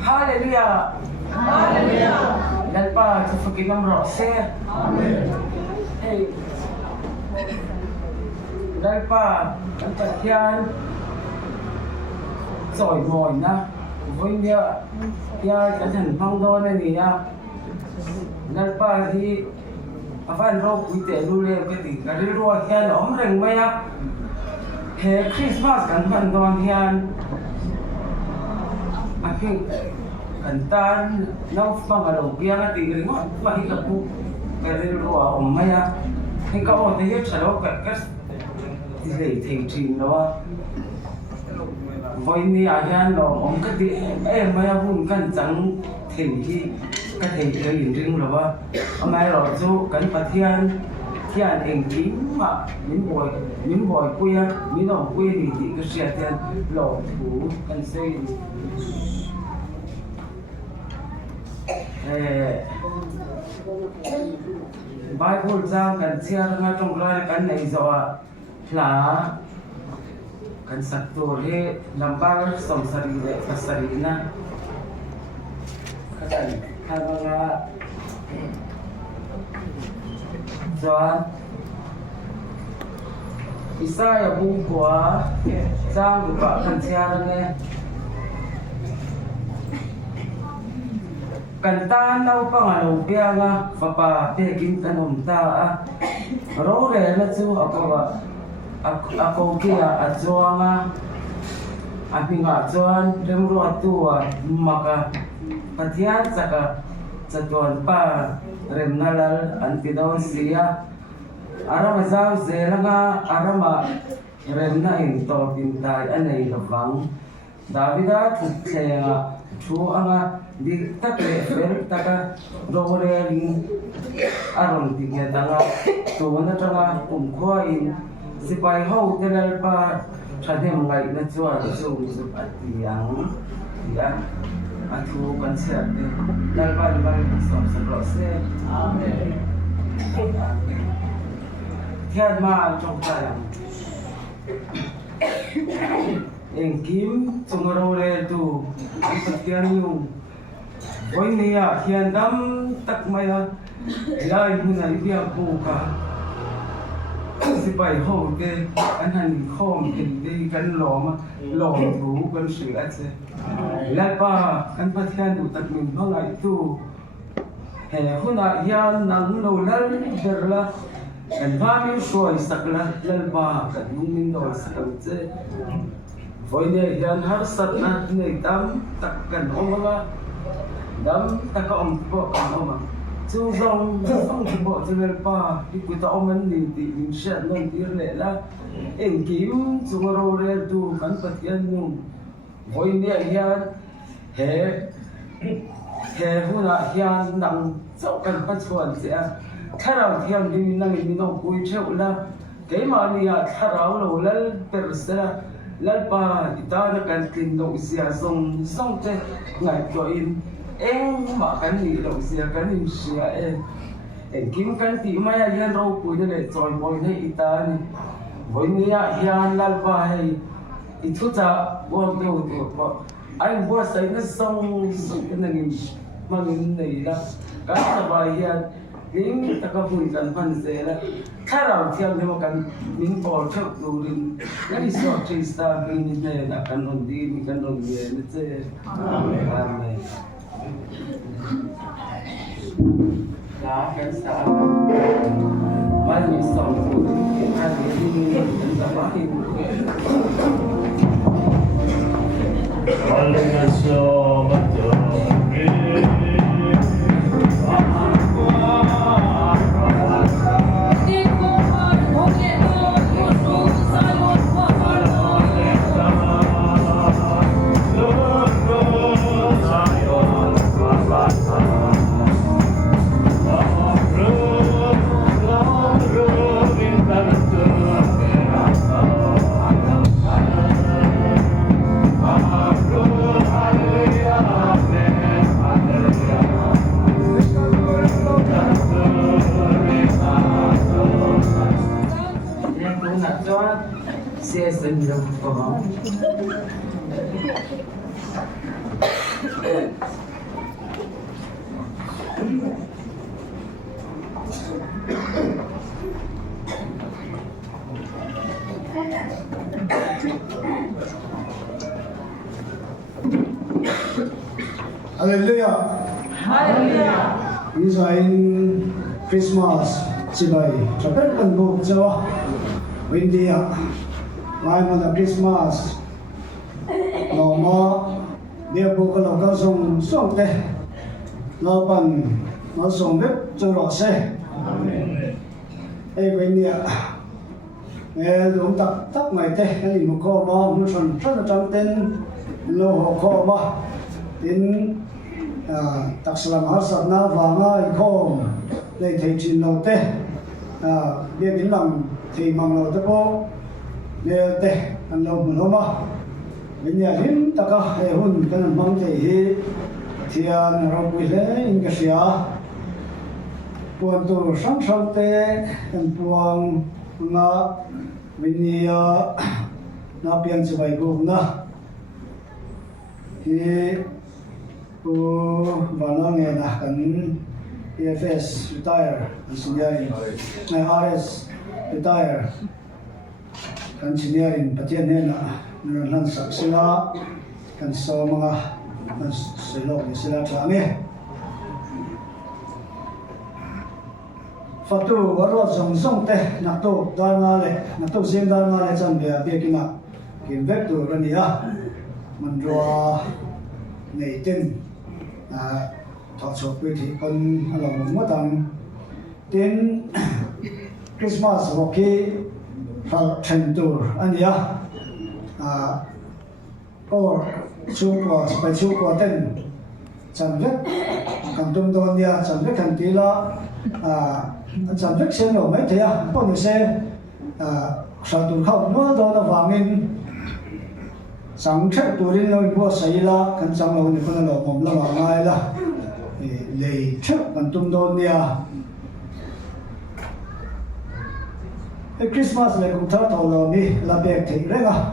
Hallelujah. Hallelujah. Lalpa sa fakinam rose. Amen. Hey. Lalpa ang patyan. Rồi ngồi na. Với nhựa. Ya cái thằng phong đô này nè ya. Lalpa thì afan ro quý tệ lu le cái gì cái rùa kia nó ấm rừng mày á. He Christmas kan fan don hian. Aking kantan nau pangalo biya ti ringo mahika po kare ro maya hinka o te yet chalo ka ti le thing thin no voi ni a hian lo ka ti maya hun kan chang thing hi ka thei le yin ring lo wa amai ro chu kan pathian hian eng kim ma min boy kuya min no kuya ni ti ka sia ten lo thu kan sei Bible trang kan chia nga trong rai kan nei zo la kan sakto he lambar som sari le pasari na kan nga Joan Isaiah bu kwa trang ba kan chia nge Kanta nau pangalo pianga papa peking tanom ta ro re na chu ako kia ajoanga apinga joan remro atua maka pathian saka chatuan pa remnalal antidon sia arama zau zelanga arama remna in to pintai anei lovang davida thutlenga thu anga di takre fer taka dogore ring aron tingya tanga to na tanga khoi sipai ho telal pa thadem ngai na chuan chu su atiang ya athu kan sia te dal ban ban som sa rose amen thian ma trong ta Eng kim chungaro le tu pathian yung Oi niya hian dam tak maya lai huna ibia buka sipai ho te anhan khom kin de kan lom thu kan sri ase la pa kan pathian du tak min bangai tu he huna hian nang no lal derla kan va mi shoi sakla lal pa kan min no sakam che Voi ne hian har sat na nei tam tak kan omala dam taka om po kan oma chu zong bo chel pa ti ku ta oman ni ti in sha non dir le la en kim chu ro re tu kan pathian nu voi ne hian he huna hian nang chau kan pa chuan che tharau hian ni nang ni no pui cheu la ke ma ni ya tharau lo lal per sa lalpa itana kan kin no sia song te ngai ko in eng ma kan ni lo sia kan in sia en kim kan ti ma ya yan ro pu ne choi boy ne itani boy ni ya hian lalpa hei itu cha wo do to po ai bo sai na song na ngin mangin nei la kan sa ba hian Ing takapun kan panse la karau tiang demo kan min por chok lurin ngai so trista bin ne na kan undi mi kan undi ne che amen la kan sa mai mi song fu ha ni kan sa ba hi Alnaso mato Yes, and you know, Hallelujah. Hallelujah. Israel Christmas chibai chapel kan bu chawa India mai mana Christmas no ma dia bu ka lo ka song song te lo pan nó song bếp cho lo se ai India nghe đúng tập tập ngày te cái một kho ma nó son rất là trong tên lo kho ma tin đặc sản hóa sản na vàng ai kho lấy thầy chín lâu te biết đến làm thì mang lâu te po để te ăn lâu một hôm mà bây giờ đến tất cả hệ hôn cái này mang thầy thì nó quỳ lễ in cái gì buồn tu sáng sáng te em buồn na bây giờ na biên chỉ bài gồm na thì và nó nghe là cần EFS retire engineering RS retire engineering patien nên là năng sắc sila kan so mga silo ni sila trami fatu waro zong zong te nakto dana le nakto zem dana le chan bia bia kina kin vek tu rania man ro nei tin thọ chụp với thì con lòng mất tầm đến Christmas hoặc khi phải thành tựu anh nhá có chung của tên chẳng biết cầm tung đồn nha chẳng biết thành tí là chẳng biết xem ở mấy thế có nhiều xe sản tụ không nó đó là vàng in sáng chắc tụ đến nơi mua sấy là cần chẳng lâu thì con là mồm là vàng ai là lấy trước cầm tung đồn nha Christmas này cũng thở thầu lò mi là bẹt thị đấy à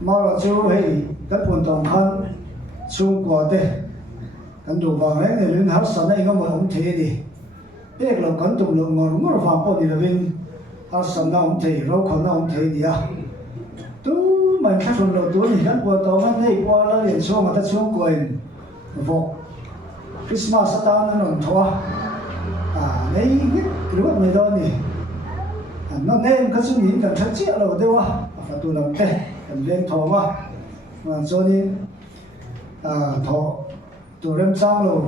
mà là chú hay các buồn tổng khăn chung quả tê cần đủ vàng đấy người lính hát sẵn này có một ông thế đi biết là cần tụng lượng ngồi ngồi vàng bao nhiêu là viên hát sẵn nào ông thế rau khẩn nào ông thế đi à tú mình khác phần đầu tuổi thì các buồn tổng khăn này qua là liền xuống mà ta xuống quên vội Christmas ta nó nồng thua đấy biết cái lúc này đâu nhỉ nó nên cái suy nghĩ cần thật chết rồi đâu à phải tu làm thế cần lên thọ mà cho nên thọ tu làm sao rồi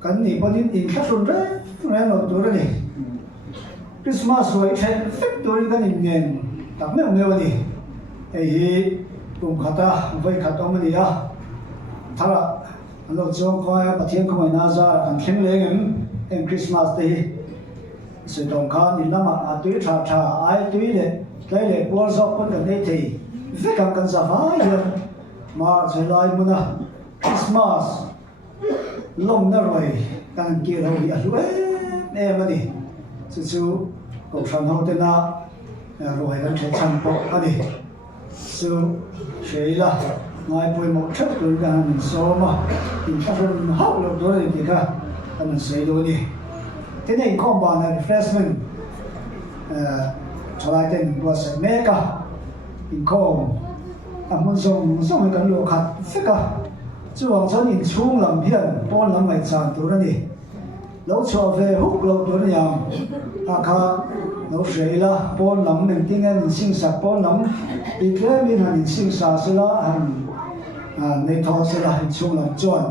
cần gì bao nhiêu tiền khác rồi đấy nên là tu đấy Christmas rồi sẽ phết tu cái này nhìn tạm mấy người đi thì cùng khata với khata mình đi à thà là nó cho coi bắt thiên không ai ra cần khen lên em Christmas thì sự đồng khăn thì nó mà túi trà ai túi để cái để qua dọc con đường đây thì rất cần giả phá rồi mà sẽ lại muốn Christmas lông nó rồi càng kia đâu bị rồi em mà đi sự cuộc sống hậu tên là rồi nó sẽ chăm bộ cái đi sự sẽ là ngoài buổi một chút rồi càng số mà thì các phần hậu lâu đó thì cả mình sẽ đối đi thế này không bao là refreshment cho lại tên của sẽ mẹ cả in không muốn dùng cái lúa khát phết cả chứ hoàng sơn in chung làm hiền bon làm ngày tràn tối đó đi lâu cho về hút lâu tối đó nhàng khá lâu sẽ là bon làm mình tiếng anh sinh sản bon làm bị cái mình hành sinh sản sẽ là hành này thọ sẽ là hành chung làm chuẩn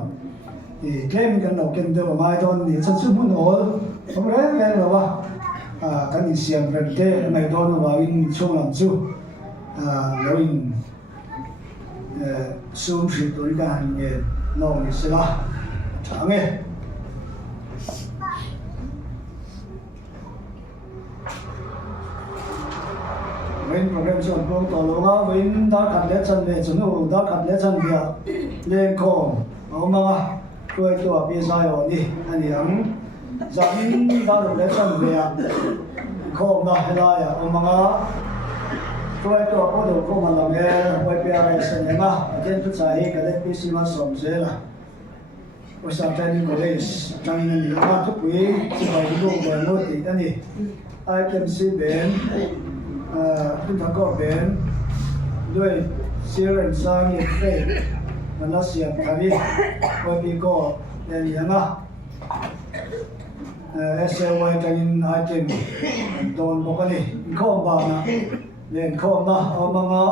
thì cái mình cần đầu tiên đều mai thôi thì sản xuất muốn ổn không đấy cái là cái mình xem về cái này đó nó vào in chung làm chú rồi in xuống sự tối đa hành nghề nó như thế là chẳng nghe mình program chọn phong tổ lúa với đã khát lẽ chân về chúng nó đã khát lẽ chân về lên cổ ông mà tôi cho bây giờ đi anh em dẫn đã được lẽ chân về không đã hay là ông mà tôi cho có được không mà làm nghe quay về xem em à trên tất cả cái đấy cái gì mà sống dễ là tôi sáng trên cái đấy trong những cái mà thúc quý chỉ phải dùng để nuôi thì cái này ai cần xin đến chúng ta có đếnด้วย share and sign in faith Malaysia kami kami ko dari yang SLY tangin item don bokani ko ba na len ko na o mga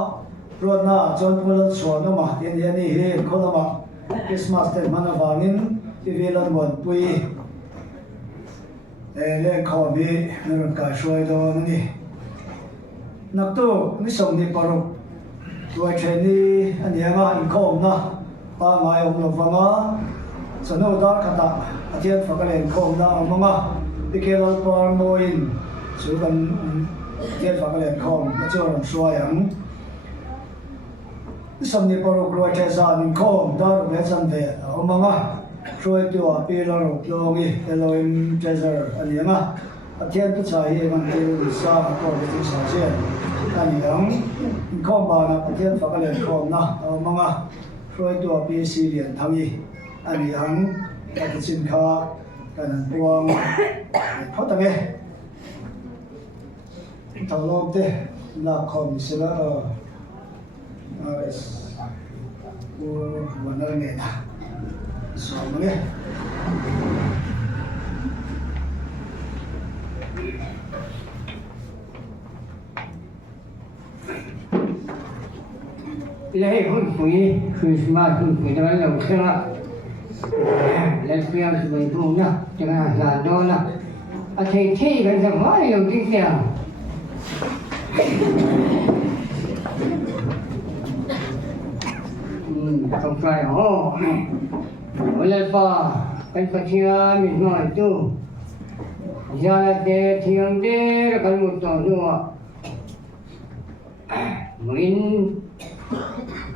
ruan na John Paul so no ma yan yan ni ko na ma Christmas te manawangin ivelan mon pui le ko bi meron ka shoi do ni nakto ni som ni paro tuai cheni anianga in ko na pa ngai om lo fanga sano da kata atian fakalen ko na mga pikelal par moin sukan atian fakalen ko na chon suayang som ni paro tuai chesa min ko da me san ve o mga suai tu a pi lo lo ngi Elohim treasure anianga atian tu chai man ti sa ko ti sa chen aniang ko ba na atian fakalen ko na o mga suai tu a pi si lian thangi aniang at sin kha kan buang phot ame tawlom te la khom sila u wanar ne na so mane Lễ hội quý Christmas quý đó là một cái lên phiêu mình cũng nè chẳng hạn là đó nè thầy thi gần gặp hỏi nhiều kinh nghiệm không phải hô ở lên bờ cái phát hiện mình nói tu giờ là để thiêng để là cái một tổ nữa mình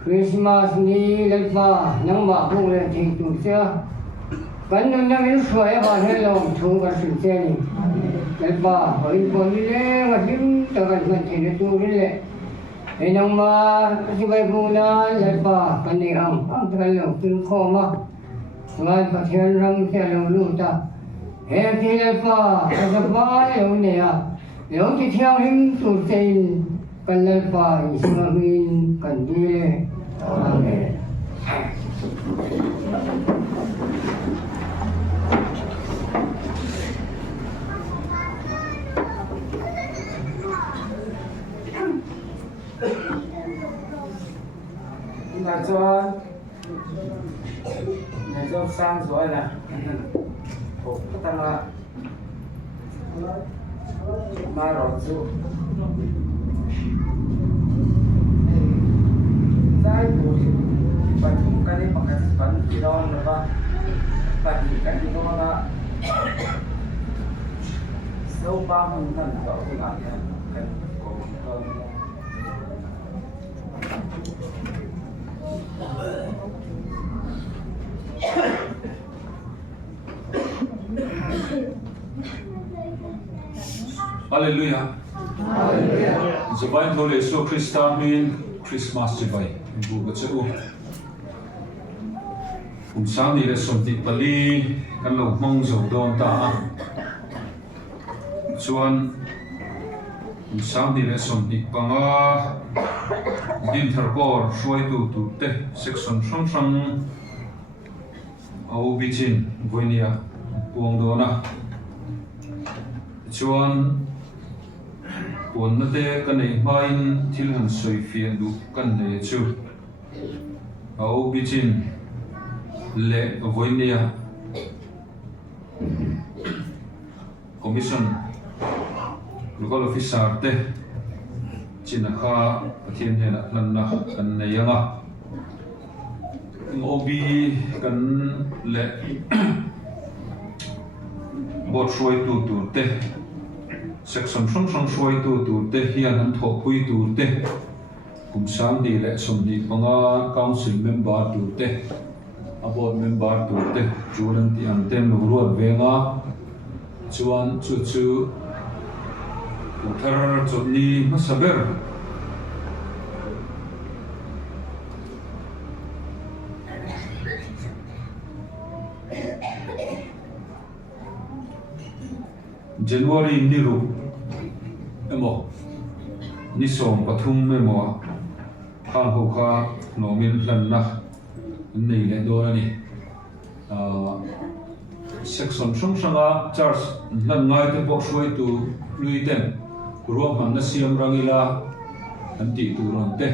Christmas ni lepa nang ba bu le thi tu sia kan nang nang suai ba he lo thu ba sin se ni lepa hoi ko ni le ga dim ta ga ga thi le tu le e nang ma si bai bu na lepa kan ni am ta lo tin kho ma ngai pa thian rang se lo lu ta he thi lepa ta ba lo ne ya lo ti theo him tu sein kan lepa ismahin kan di le Amen. Là cho sang rồi nè ổ cái tăng là ma rồi chú dai bùi và chúng cái này bằng cái bắn thì đó là ba và cái gì đó là sâu ba hơn thần rõ thì là cái cổ con Hallelujah. Hallelujah. Zabain thole so Christa min Christmas zabai. Bu bachu. Sang ni le som ti pali kan lo mong zo don ta. Chuan sang ni le som ti panga din thar kor shoi tu te section sang au bichin voinia puang do na. Chuan buồn nó te cái này mai thil han soi phiền đủ cái này chu au bichin le voinia commission local officer te china kha pathian hena lan na kan nei anga obi kan le bot shoi tu te section song shoi tu te hian an tho pui tu te kum sang ni le som ni panga council member tu te a board member tu te chuan ti an tem lo ruat venga chuan chu uthar chotni masaber January niru emo ni som pathum emo kha ho kha nomin lan na nei le do ani section sanga church lan ngai te bo shoi tu lui ten ro man na siam rangila an ti tu ron te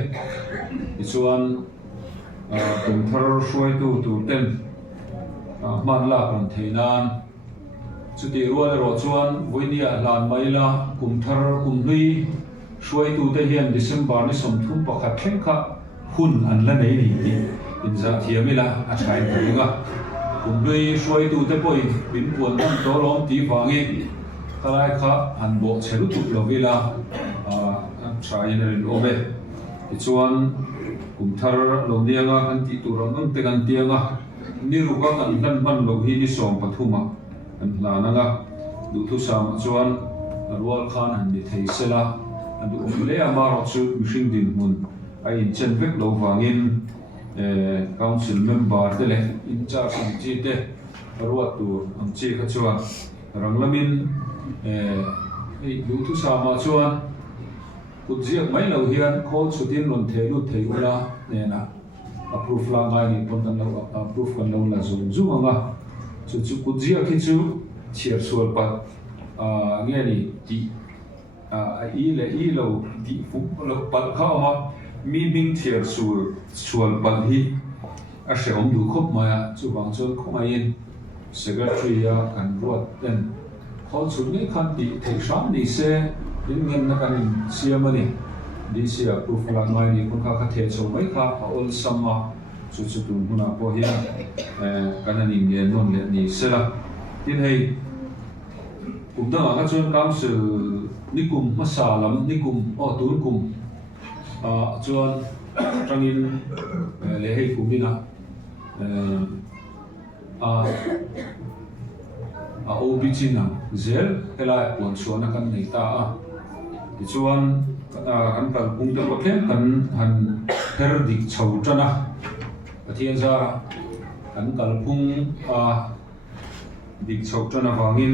chuan kum thar shoi tu ten man la kan theinan chuti rual ro chuan voinia lan maila kum thar kum lui shoi tu te hian December ni som thum pakhat thlengkha hun an la nei ni in za thiamila a thai thunga kum lui shoi tu te poi bin puan tam to lom ti wangi kalai kha an bo chelu tu lovila thai rin ome chuan kum thar lo nianga kan ti tu ron ang te kan tianga ni ruka kan lan man lo hi ni som pathuma an hlananga du thu sam chuan rual khan an ni thei sela adu le amaro chu mishing din mun ai in chen vek lo wangin council member te le in charge of chi te ruat tu ang chi kha chuan ranglamin du thu sama chuan kujiak mai lo hian kho chutin lon thelu theula nena approve la ngai ni pontan lo approve kan lo la zum zum anga chu kujiak hi chu chiar sual pa nge ni ti i lo di fu lo pal kha ma mi bing chiar sual pa hi a she om du khop ma chu wang chon khomai in secretary ya kan ruat ten kho chu ni khan ti thei sham ni se in ngem na kan siamani this year proof la ngai ni kun kha the chu mai kha all sama chu tu huna po hi kanani nge non le ni sela tin hei kum da ka chon council nikum masalam nikum tun kum chuan tangin le hei kumina obicina zel hela pon chuan kan nei ta ti chuan kan kal pung te pathem kan han her dik chho tana pathian za kan kal pung dik chho tana wangin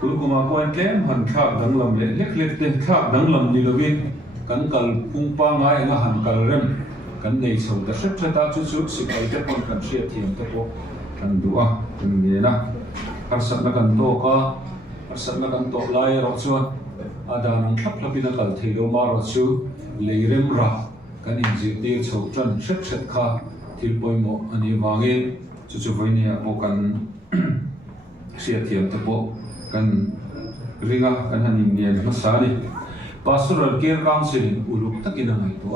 tulkuma point tlem han thak danglam le lek te thak danglam ni lovin kan kal pung pa ngai nga han kal rem kan nei chho da hret ta chu sikal te pon kan hria thiam te po kan duwa kan nge na arsat na kan to ka arsat na kan to lai ro chuan ada nang thlapina kal theilo ma ro chu leirem ra kan in ji te chho tran hret kha thil poimo ani wangin chu voinia po kan hria thiam te po kan ringa kan hanin nian masani pastoral care council in uluk takina ngai to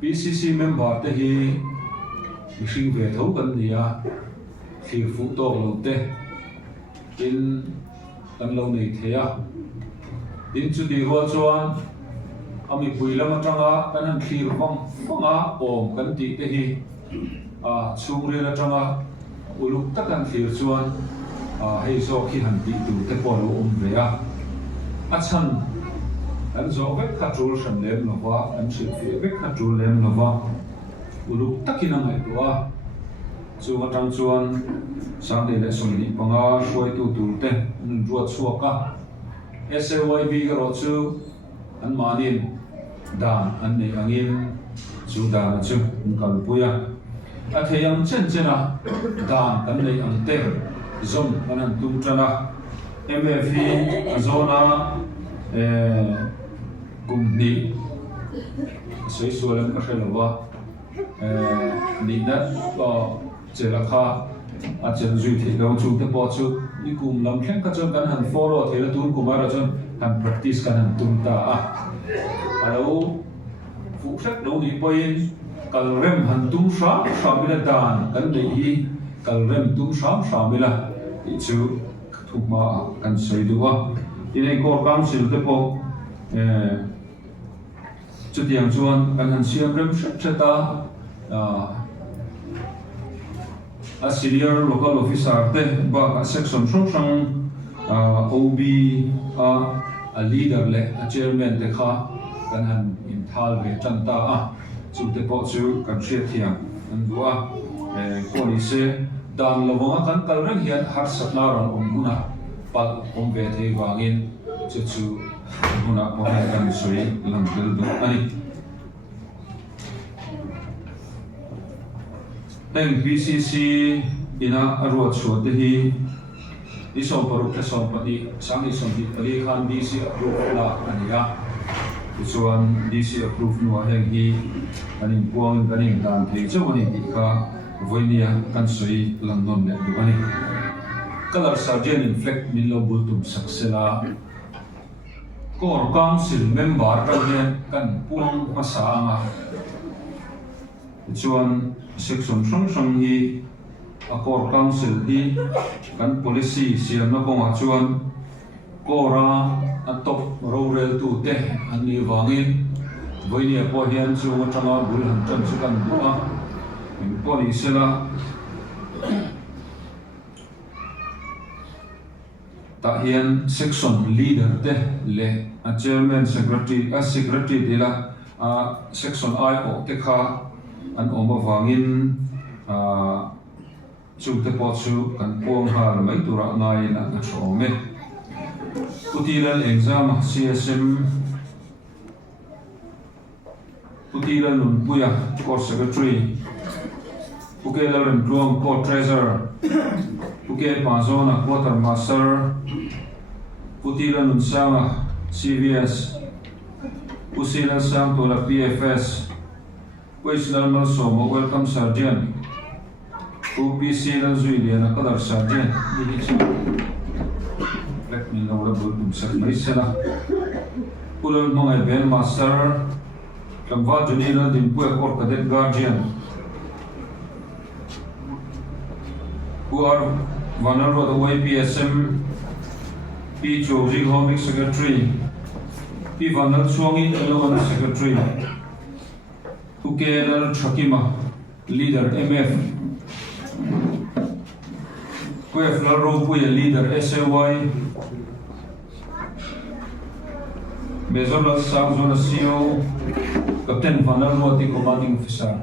PCC member te hi mishing ve tho kan nia thir fu to lo te in kan lo nei theya in chu di ro chuan ami puilam atanga kan han thir fonga om kan ti te hi chungre la tanga uluk takan thir chuan hei zo khi han ti tu te po lo ve chan an zo vek kha tul sham lem lo wa an chi fe vek kha tul lem lo wa uluk takina ngai to chu atang chuan sang le som ni panga shoi tu te ruat chuaka SAYB ga ro chu an manin dan an nei angin chu dan chu kan puya a theyang chena dan kan nei ang te zom kanan tum tana MFV azona kumni sei sualam ka helawa ni na lo chelakha a chen zui the lo chu te po chu ni kum lam thleng ka chon kan han follow thela tun kumara chon han practice kan han tum ta alo fu thak lo ni poin kalrem han tum sha mila dan kan nei hi kalrem tum sha mila chu thuma kan sei duwa inai ko council te po chutiang chuan kan han siam rem thata a senior local officer te ba section sang OB a leader le a chairman te kha kan han in thal ve chanta chu te po chu kan hria thiam an duwa ko ni se dan lawanga kan kal rang hian har satna ron omuna pal omve thei wangin chu huna mo kan sui lam del du ani Teng PCC ina aruat suat hi isom paruk isom pati sang isom di ali khan DC approve la ania chuan DC approve nu heng hi anin puang kanin dan thei chawani ti kha voinia kan soi langnon le du ani color sergeant inflect milo bultum saksela core council member kan puang masanga chuan section sang hi a core council hi kan policy siam na konga chuan kora a top rural tu te an ni wangin voinia po hian chu atanga bul han chan chu kan du'a in policy la ta hian section leader te le a chairman secretary a secretary de la a section IO te kha an oma wangin chu te po chu kan puang ha mai tura ngai na a shome putilan exam CSM putilan nun puya core secretary pukela ren pluang core treasurer puke pazona quartermaster putilan nun sanga CVS pusilan sang tola PFS Waisnal Malsomo welcome sergeant UPC lan zuilian a color sergeant let me know the bultum sak mai sela pulon mongai ben master kamwa junila din pu or cadet guardian who are vanaro the YPSM P Joji Home Secretary P Vanal Chuangi Element Secretary UKLL Chakima leader MF Kwef Laro Puya leader SAY Mezola Samzona CEO Captain Vanal Roti commanding officer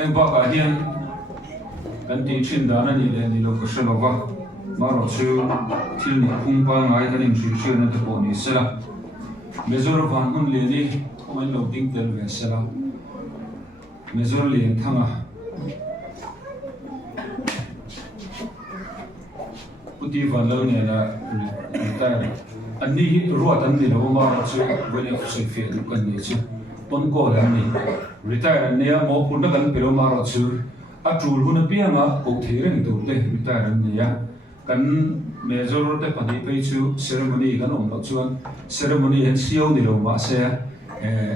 Ang baka hiyan kan tichin dana nila nilo kashalova maro chu til ni kumpa ngai kanin chu na te poni sela mezor van hun le ni omen lo ding tel ve sela mezor le thanga puti van lo ne na retire ani ruat an ni lo maro chu vele officer fe kan ni chu pon ko la ni retire ne mo pun kan pero maro chu a tul hun pianga ko thereng to te retire ne ya kan major te pani pe chu ceremony kan om lo chuan ceremony en sio ni lo ma se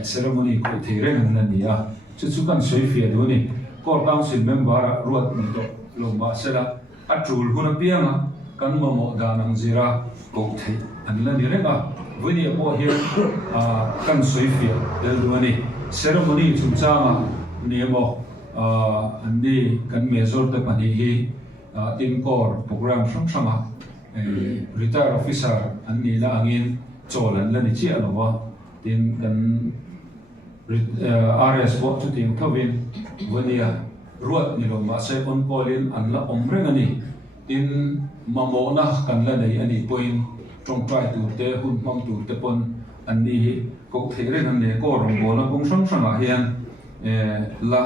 ceremony ko thereng an ni ya chu chu kan soi fia do ni core council member ruat ni to lo ma se la a tul hun pianga kan mo danang zira ko the an la ni renga vuni po here kan soi fia del do ni ceremony chu chama ni mo andi kan major te pani hi team core program sang retire officer anni la angin cholan la ni chi alawa tin kan RS bot to team thovin vonia ruat ni lo ma se on polin an la omreng ani tin mamo na kan la nei ani point trong try to te hun mam tu te pon anni ko theiren an ne ko rong bo na kong sang sang a hian la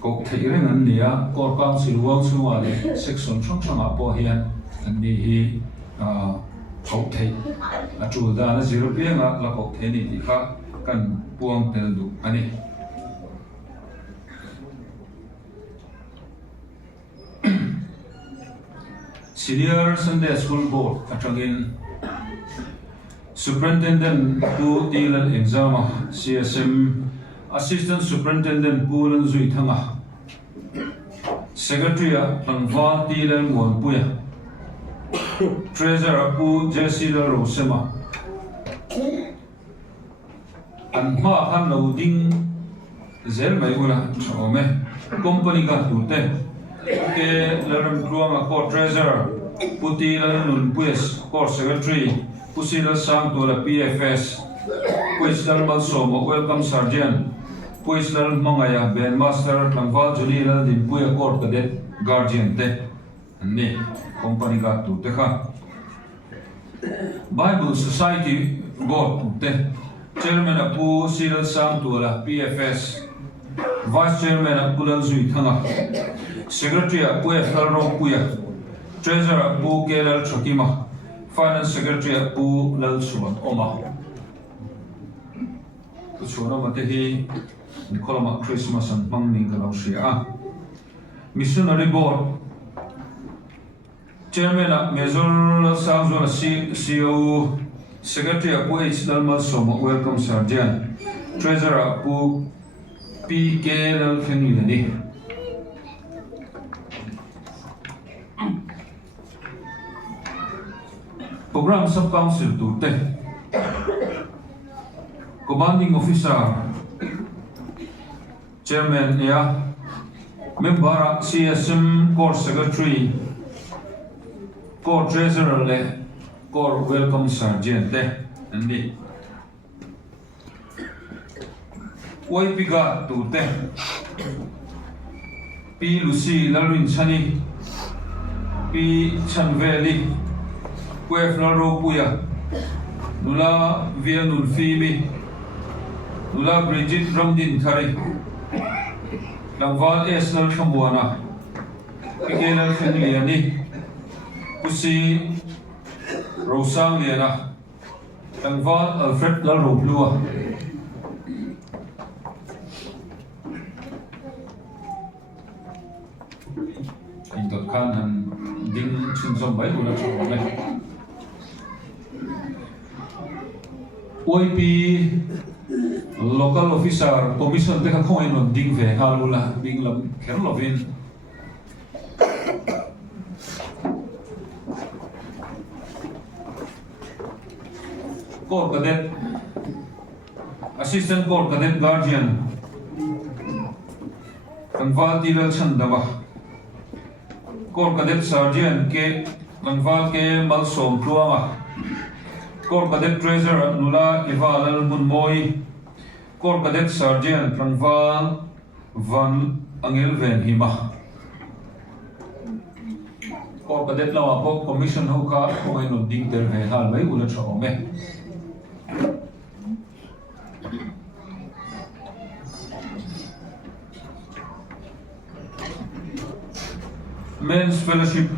ko theiren an nia core council wang chuwa le section sang sang a po hian anni hi ko thei a chu da na zero pe nga la ko thei ni ti kha kan puang tel du ani Senior Sunday School Board atangin Superintendent Pu Tilal Exam CSM Assistant Superintendent Pulan Zui Thanga Secretary Tangva Tilal Mon Puya Treasurer Pu Jesila Rosema Anma Han Loading Zel Maigula Chome Company Ka Tute ke laram kluama core treasurer puti lan pues core secretary pusila sam to la PFS pues dal malsomo welcome sergeant pues dal mangaya ben master tangwal julila din puya core cadet guardian te ne company ka tu te kha Bible Society board te chairman apu Cyril Sam Tuala PFS vice chairman apu Lal Zui Thanga secretary apu Eflal Ro Puya treasurer apu Kelal Chokima finance secretary apu Lal Suman Oma chuna mate hi nikolama Christmas and mangning kalau sia missionary board chairman Major Samzon CEO secretary apu H Dalmal Soma welcome sergeant treasurer apu PK Lal Fenilani program sub council tu commanding officer chairman ya member CSM core secretary core treasurer le core welcome sergeant andi YP ga tu P Lucy Lalwin Chani P Chanveli Kwef Laro Puya Nula Vianul Fimi Nula Bridget Ramdin Thari Langval Esnal Chambuana Kikela Fenliani Pusi Rosang Liana Langval Alfred Laro Plua Intot kan han ding chunsom bai una chong le OIP local officer commission te ka khoi non ding ve halula ding lam kher lovin core cadet assistant core cadet guardian kanwal tilal chandaba core cadet sergeant ke kanwal ke malsom pluama core cadet treasurer Nula Ivalal Munmoi core cadet sergeant Kanwal Van Angel Ven Hima core cadet lawa po commission hoka kung no ding ter ve hal mai ulat sa ome men's fellowship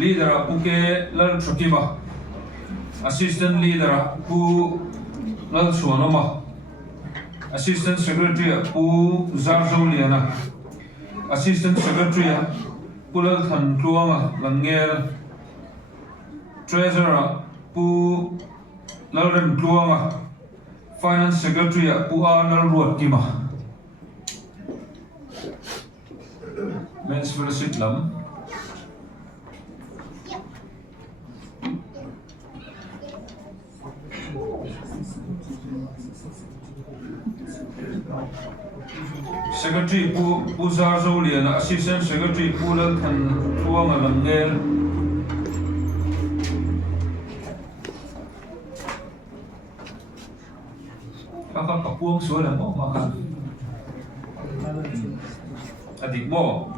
leader apuke Lal Chokima assistant leader apu Lal Suanoma assistant secretary apu Zarzo Liana assistant secretary apu Lal Than Kluanga Langel treasurer apu Lal Rem Kluanga finance secretary apu Lal Ruat Kima men's fellowship lam secretary pu Zarzo Liana assistant secretary pu Lal Than Kluanga Langel kakak kapuang suara mo makan adik mo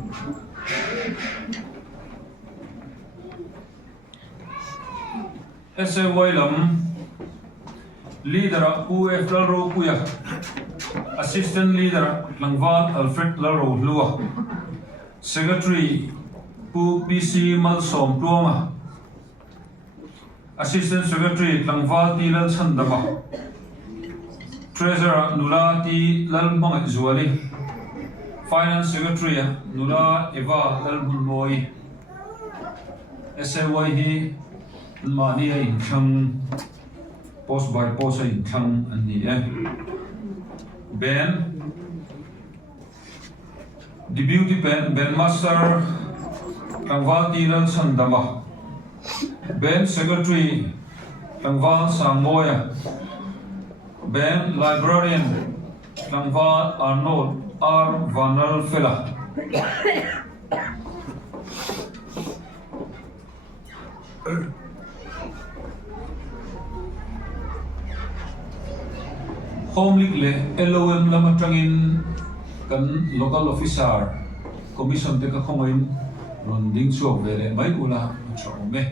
SAY lam leader apu Eflal Ro Puya assistant leader Langval Alfred Laro Lua secretary pu PC Malsom Pluama assistant secretary Langval Tilal Chandama treasurer Nula Ti Lal Mangat Zuali finance secretary Nula Eva Lal Bulmoi SAY hi mani in chang post by post in chang ani Ben deputy Ben master Kanwal Tilal Chandama Ben secretary Kanwal Sangoya Ben librarian Kanwal Arnold R. Vanal Fela Home League le LOM lamatangin kan local officer commission te ka khongoin ronding chuak vele mai ula chome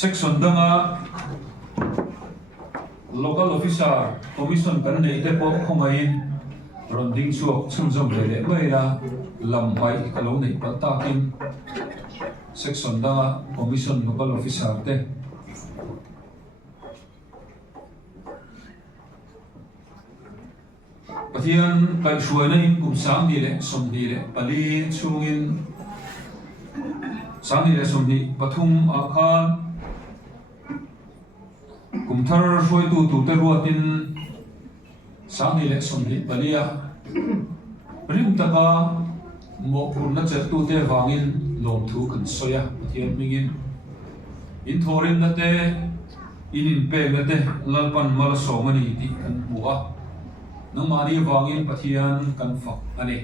section danga local officer commission kan nei te po khongain ronding chuak chunjom le mai la lam pai kalo nei pa takin section danga commission local officer te pathian kai shuai nei kum sang ni le som ni le pali chungin sang ni le som ni pathum akhan kum thar shuai tu te ruatin sang ni le som ni palia rim taka mo pur na chet tu te wangin lom thu kan soya pathian mingin in thorin na te in pe na te lalpan mal somani ti kan buwa nang mani wangin pathian kan fak ani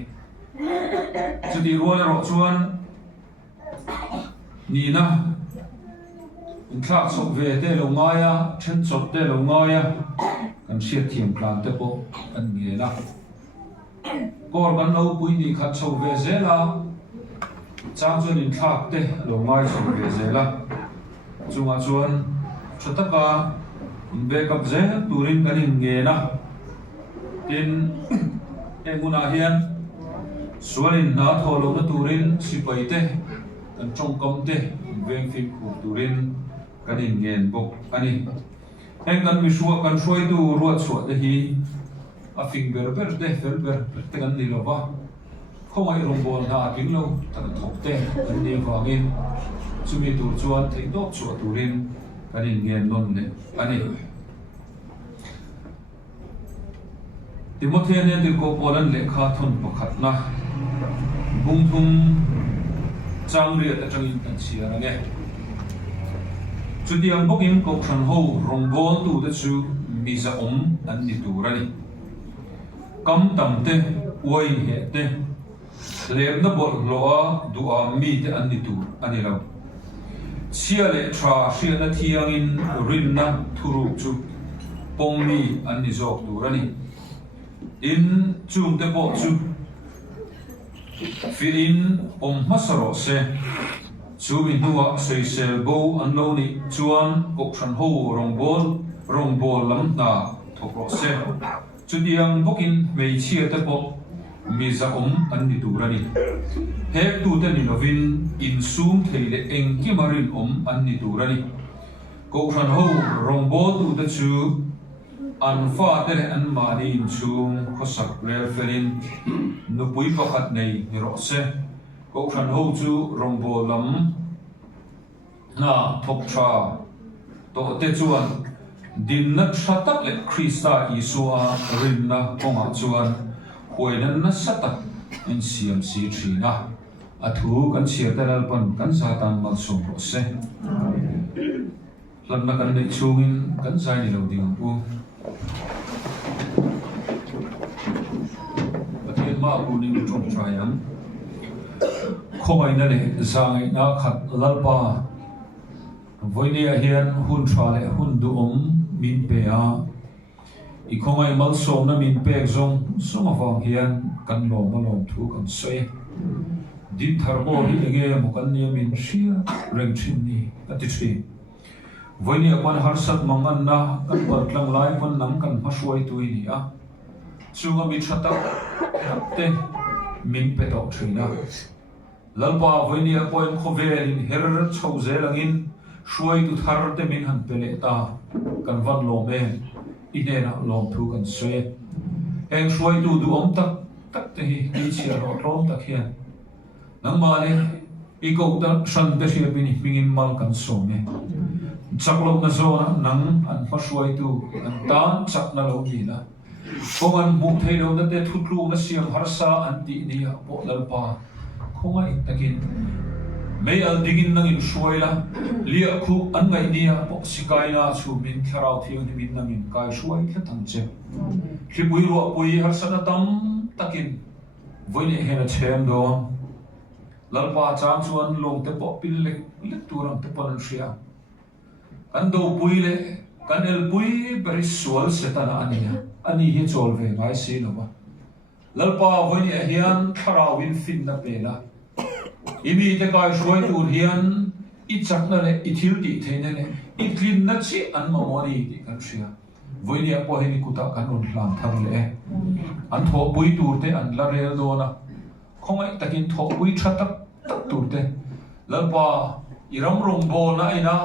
chuti ruan ro chuan ni na in thak sok ve te lo ngaya then chop te lo ngaya kan siat thiam plan te po kan nge na kor ban lo pui ni khat chho ve zela chang chuan in thak te lo ngai chho ve zela chunga chuan chataka backup ze turin kan nge na tin enguna hian sualin na tholo na turin sipai te kan chongkom te veng fin khu turin kan ngen bok ani eng kan mi suwa kan shuai tu ruat suat te hi a finger ber te fel ber te kan ni lova khomai rong bol na ting lo ta thok te kan ni wangin chumi tur chuan thei dok chu turin kan ngen non le ani Timothy ne til ko polan lekha thon pakhat na bung thum changri ta changin kan chia nge chudiang bokin ko khan ho rongbol tu te chu miza an ni turani kam tam te wai he te lem na bol loa du'a mi te an ni tur ani lo chia le tra ria na thiangin rin na thuru chu pongmi an ni jok turani in chung te po chu fi in masaro se chu min huwa sei sel bo an lo ni chuan ok than ho rongbol lam na thokro se chu diang bokin mei chia te po mi za an ni turani he tu te ni lovin in sum theile engki marin an ni turani ko than ho rongbol tu te chu an fa te an mani in chung khosak rel felin nupui pakhat nei ni ro se ko than ho chu rongbol lam na thok tha to te chuan din na thatak le Krista Isua rin na konga chuan huainan na sata in siam si thina athu kan chia te lalpan kan satan mal som ro se lam na kan nei chungin kan sai ni lo ding pu ma u ni trong trayam khomai na le zangai na khat lalpa voine a hian hun thra le hun du min pe a I khomai mal som na min pe zong soma wang hian kan lom thu kan sei din thar bo hi ege mo kan ni min ria reng thin ni ati thi voine a pan har sat mangan na kan par tlang lai pan nam kan ma suai tu ni a chunga mi thata te min pe to thina lalpa voini a poin khovelin her chho zelangin shuai tu thar te min han pele ta kan van lo me inena lom thu kan se eng shuai tu du tak te hi chia ro rom tak hian nang ma le I go ta san te sia bini mingin mal kan so me chaklo na zona nang an pa shuai tu an tan chak na lo ni na Kongan buk thei lo na te thutlu na siam harsa anti ni a po lalpa khonga itakin mei al digin nang in shuaila lia khu an ngai ni a po sikai na chu min tharau thiu ni min nang in kai shuai thla tang che khibui ro pui harsa na tam takin voine hena chem do lalpa chang chuan long te po pil le turam te pon ria kan do pui le kan el pui beri sual setana ania ani hi chol ve ngai si no ba lalpa voini hian tharawin fin na pela imi te kai shoi tur hian ít chắc nó này ít thiếu đi thế này ít clean nó chỉ ăn mà moni đi ăn xia với nhà qua hình cụ ta ăn ổn làm thằng lẽ ăn thọ bùi tour thế ăn la rel đó na không ai takin thọ bùi chát tắc tour thế lần qua iram rong bo na ina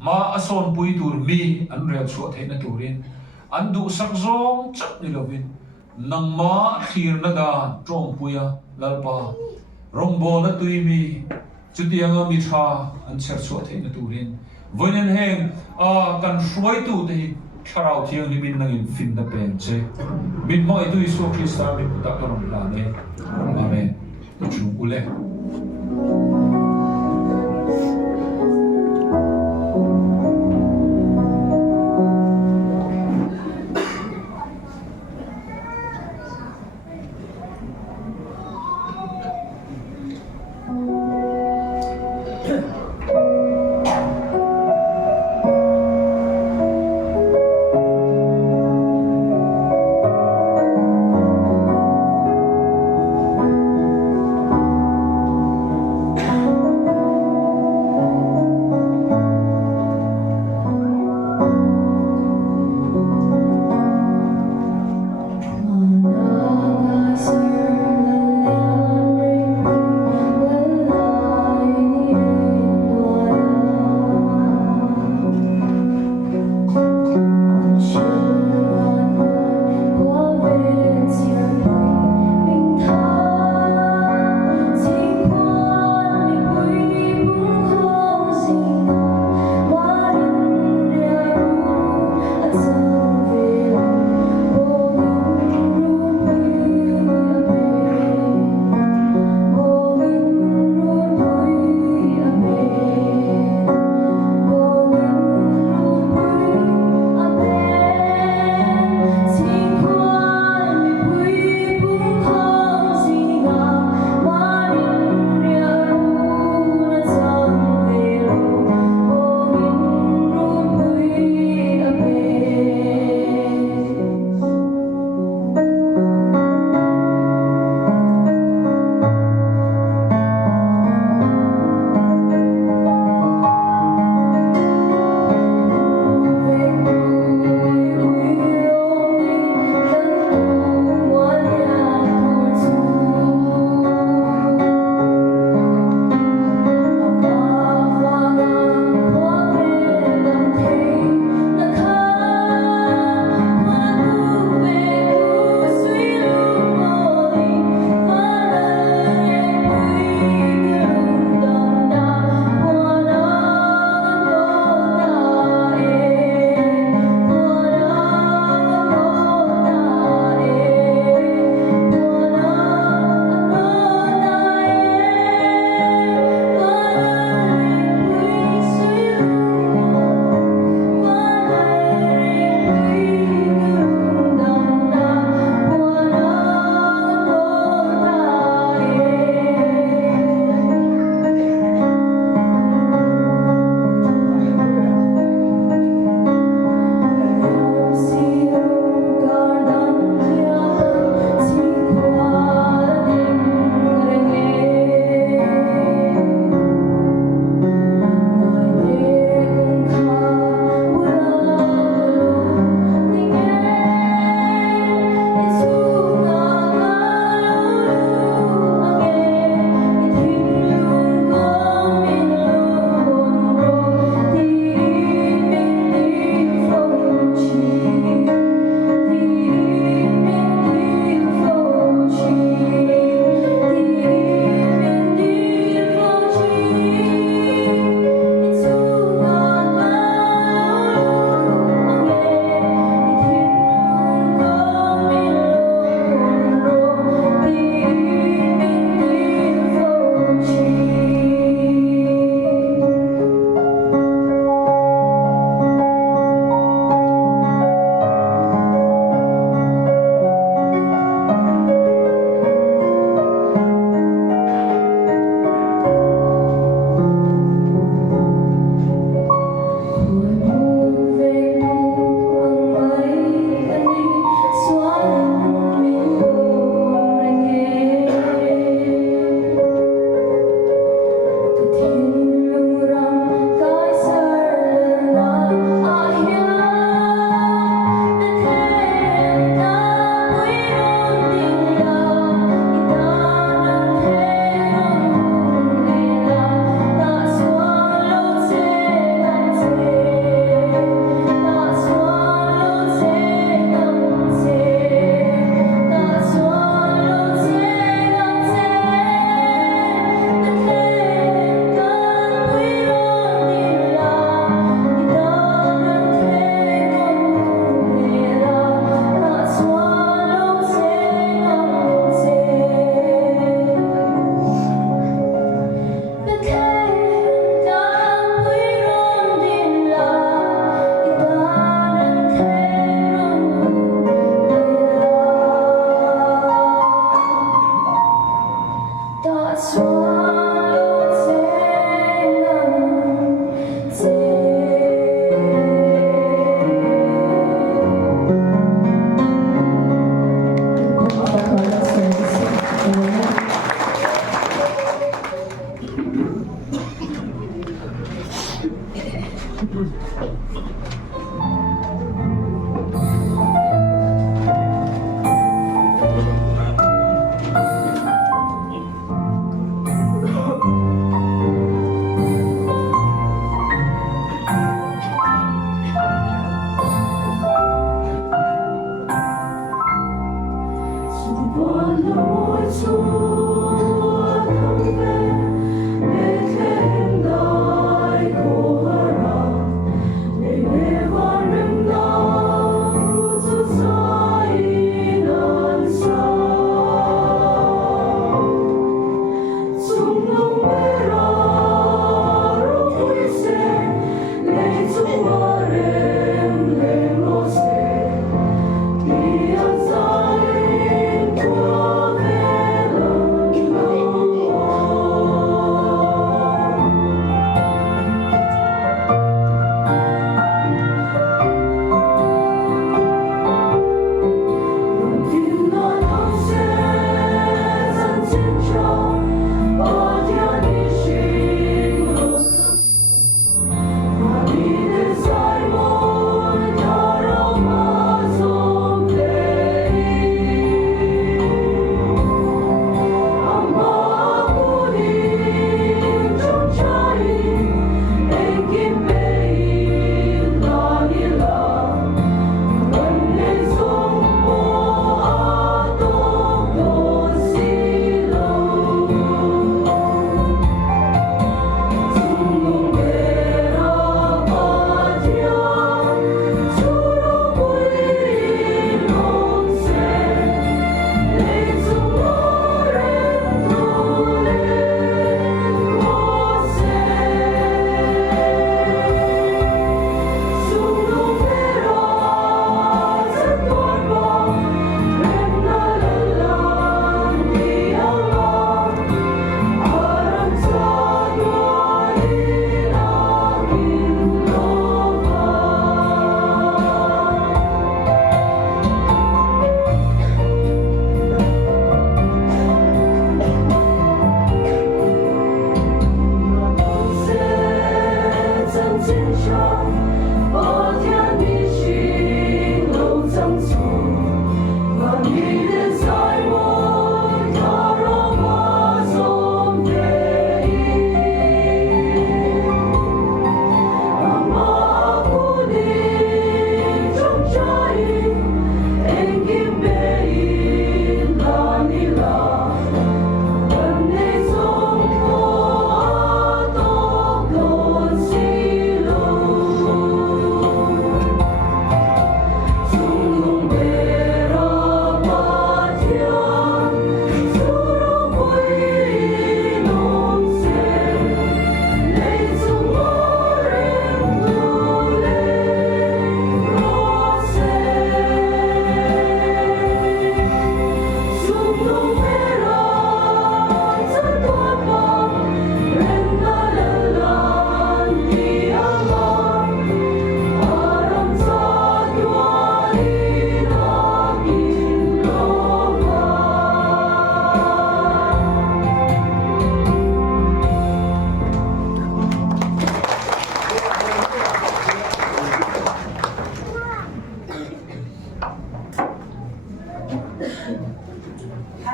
ma ason bùi tour mi ăn rel suat thế na tourin ăn đủ sắc zong chắc đi lovin nang ma khir na da trong puya lần qua rong bo na tui mi chút tiếng mi cha ăn chặt suat thế na tourin với nên heng kan suai tu thế Karau thiang ni min nangin fin na pen che min mo itu isu Krista min putak torong la ne amen chung ule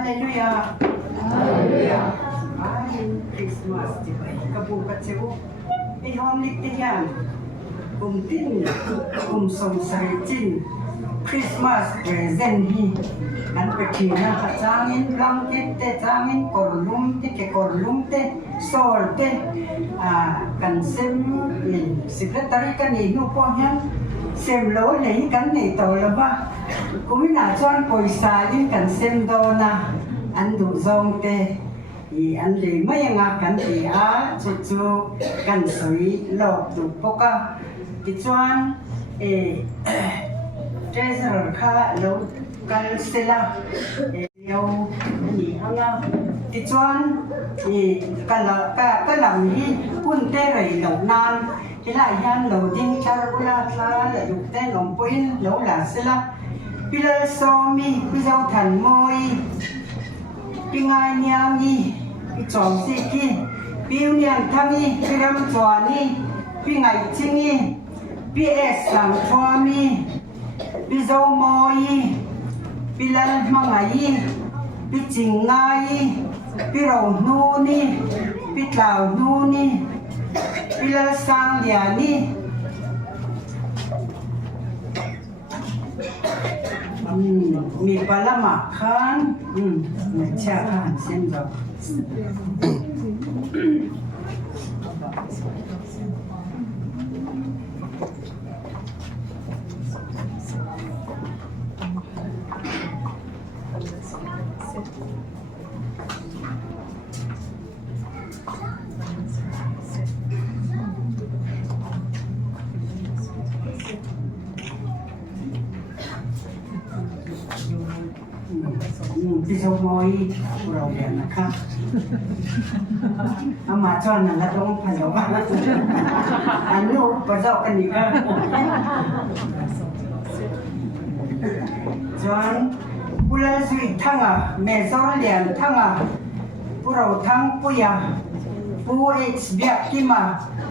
Hallelujah. Hallelujah. Christmas, di ba? Kabukat siya ko. Ihomlik tiyan. Kumtin, kumsong saritin. Christmas present hi. Kan petina kacangin blanket te cangin korlum te ke korlum te sol te. Kan sem secretary kan inu po yan. Sem lo nei kan nei to la ba. Kumina chuan poisa in kan sem do na an du zong te. I an le mai nga kan ti a chu chu kan sui lok du poka. Ti chuan treasurer kha lo kal sela yo ni anga ti chuan ka lam hi kun te rei lo nan hila yan lo ding char ula tla la duk te lom poin lo la sela pilal so mi pi zau than moi pi ngai niang ni pi chom si ki piu niang tham ni pi ram chwa ni pi ngai ching ni pi es sang chwa mi pi zau moi pi lal mangai pi ching ngai pi ro nu ni pi tlau nu ni pi lal sang lia ni มีปลาหมักคันแช่อาหารเส้นเรา พี่ชมมอยเราเรียนนะคะเอามาจอนนั่นแล้วต้องพันแล้วว่าอันนู้นประเจ้ากันอีกแล้วจอนผู้เล่นสุดทั้งแม่ซ้อนเรียนทั้งผู้เราทั้งผู้ยาผู้เอ็กซ์เบียที่มา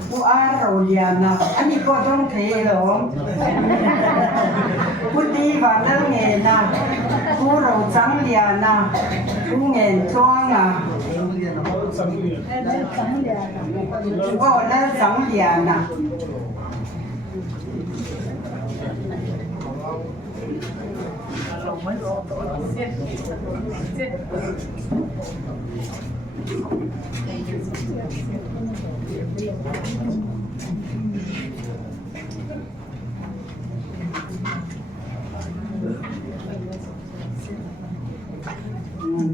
ผู้อาเราเรียนนะอันนี้ก็ต้องเทหรอผู้ดีว่าเรื่องเงินนะผู้เราจังเรียนนะผู้เงินจ้องก็เล่นจังเรียนนะ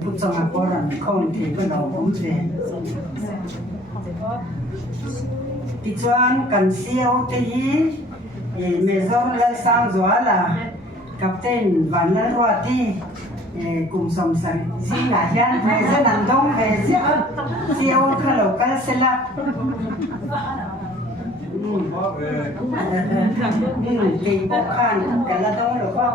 ผู้สมัครก็รันข้อมูลที่ก็เราผมเรียนที่ชวนกันเซียวที่เมซอนและสร้างจัวละกับเต้นวันนั้นว่าที่กลุ่มสมศักดิ์สิงห์ยันเมซนันดงเมซเซียวขลุ่กันเสละตีพวกข้านแต่ละต้องหรือว่า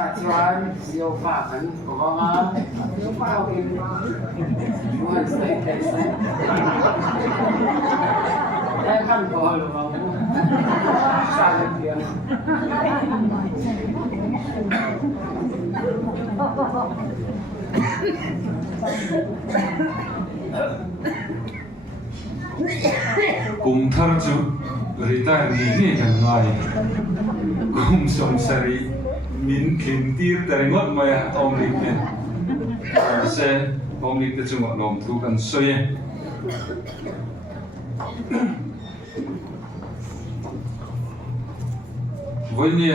ถ้าชวนเสียวฝากกันก็ว่าเสียวฝากเองมันใส่แค่ใส่ได้ขั้นก่อนหรือเปล่าสร้างเพียงกุมทาร์จูริตาร์นี่กันไงกุมสมสรีมินคินตีร์แต่งดมาอมริกเนี่ยเซอมริกจะจงลมทุกันสวยวันนี้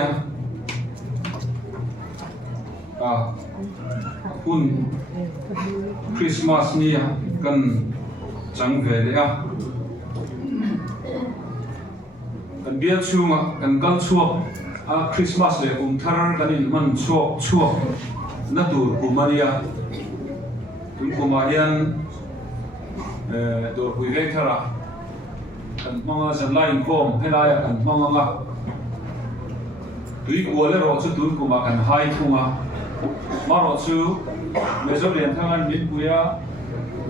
คุณคริสต์มาสนี่กันจังเวลากันเบียร์ชัวกันกันชัวคริสต์มาสเลยทาร์กันนี่มันชัวนัดดูกุมารีคุณกุมารีนดูคุยเวทาระกันมังจันไลน์คอมให้ไลน์กันมังงะตุยกัวเลยรอชุดตุยกุมากันไฮคุงมารอชูเมื่อจบเรียนทั้งนั้นมิดปุย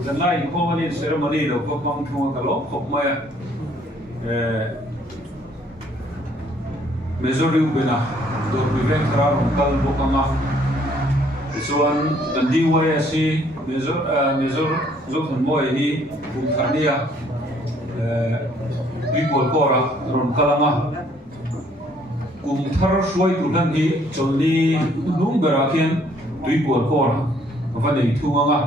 จันไลน์คอมนี่เซเลมอนี่เราก็มังคุงกันล้อขบมาเมจอริวเบนะตัวพิเวกทาร์ของกัลบุกังอ่ะส่วนดันดีวายสิเมจอจุดหันมวยนี่บุญธานีวิบุลโกระรอนกัลงอ่ะกุมทาร์ช่วยตุลันที่จนนี้นุ่มเบราคินวิบุลโกระวันนี้ทุ่งอ่ะ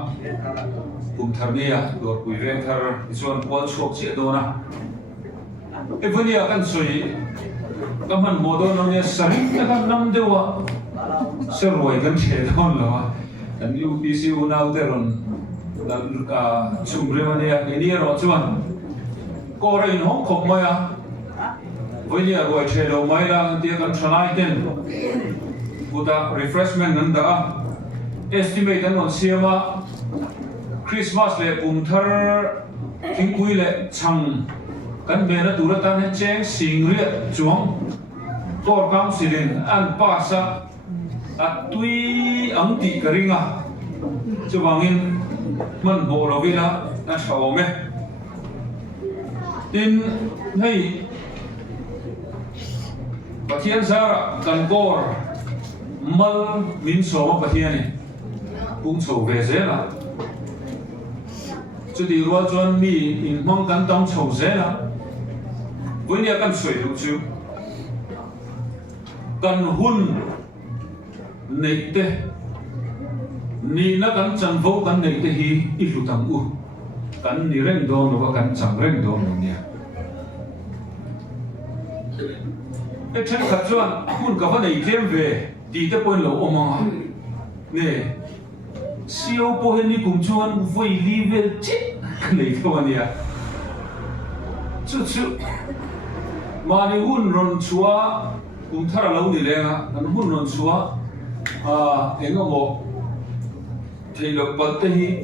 กุมทานีตัวพิเวกทาร์ส่วนวันชกเสียโดนะวันนี้กันสวยก็มันโมโดนเนี่ยสริปนะครับน้ำเดียวเสือรวยกันเฉยดอนแล้วอันนี้อุปสิวน่าอุตรนแล้วชุมเรื่องนี้อันนี้รอจวนก็เรื่องของขบมาวันนี้รวยเฉยดอกไม้ละที่กันชนะเต็มพุทธ refreshment นั่นด่า estimate นั่นวันเสียมาคริสต์มาสเลยปุ่มทาร์ทิ้งคุยเลยช่างกันเบนตัวตันเจงสิงเรียจวงตัวกำสิลินอันป้าซะตุยอังติกริงะจะวางอินมันโบราวิละนั่นชาวเม tin hay Pathian sa kan kor mal min so pathian ni kung chho ve zela chu di ro chuan mi in mong kan tam chho zela với nia kan soi lu chu kan hun nei te ni na kan chan vo kan nei te hi i lu tam u kan ni reng do no kan chang reng do no nia e chen khat chuan hun ka va nei tlem ve ti te pon lo oma ne siêu po hen ni kum chuan voi li vel chi nei to nia chu chu mà nếu hun ron chua cũng thara lâu đi lên à, anh hun ron chua em có một thì được bật thì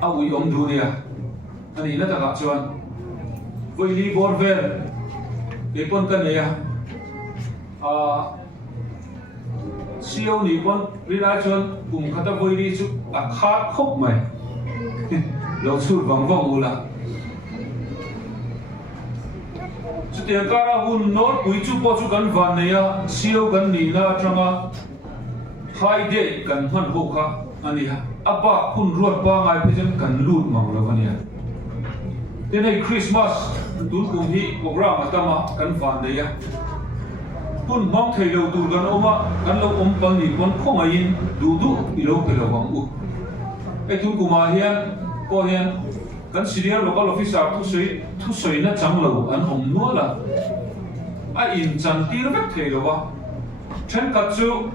ui ông du nè, anh ấy nó ta gặp chuan, với đi bor về, để con cái này siêu này con đi ra chuan cùng khát với đi chút khát khóc mày, lâu chút vắng vắng là tiền cara hun nốt quý chú po chú cần van này à siêu cần nỉ na trama hai đệ cần hoàn hộ kha anh à apa hun ruột ba ngày bây giờ cần lụt mong là vậy thế này Christmas tụi cùng hi program mà tama cần van này à hun mong thấy lâu tụi cần ôm cần lâu ôm bằng nỉ con không ai in đủ đủ bị lâu cái lâu bằng u cái tụi cùng mà hiền có hiền kan senior local officer thu soi na chang lo an om no la a in chan tir vek thei lo wa chen ka chu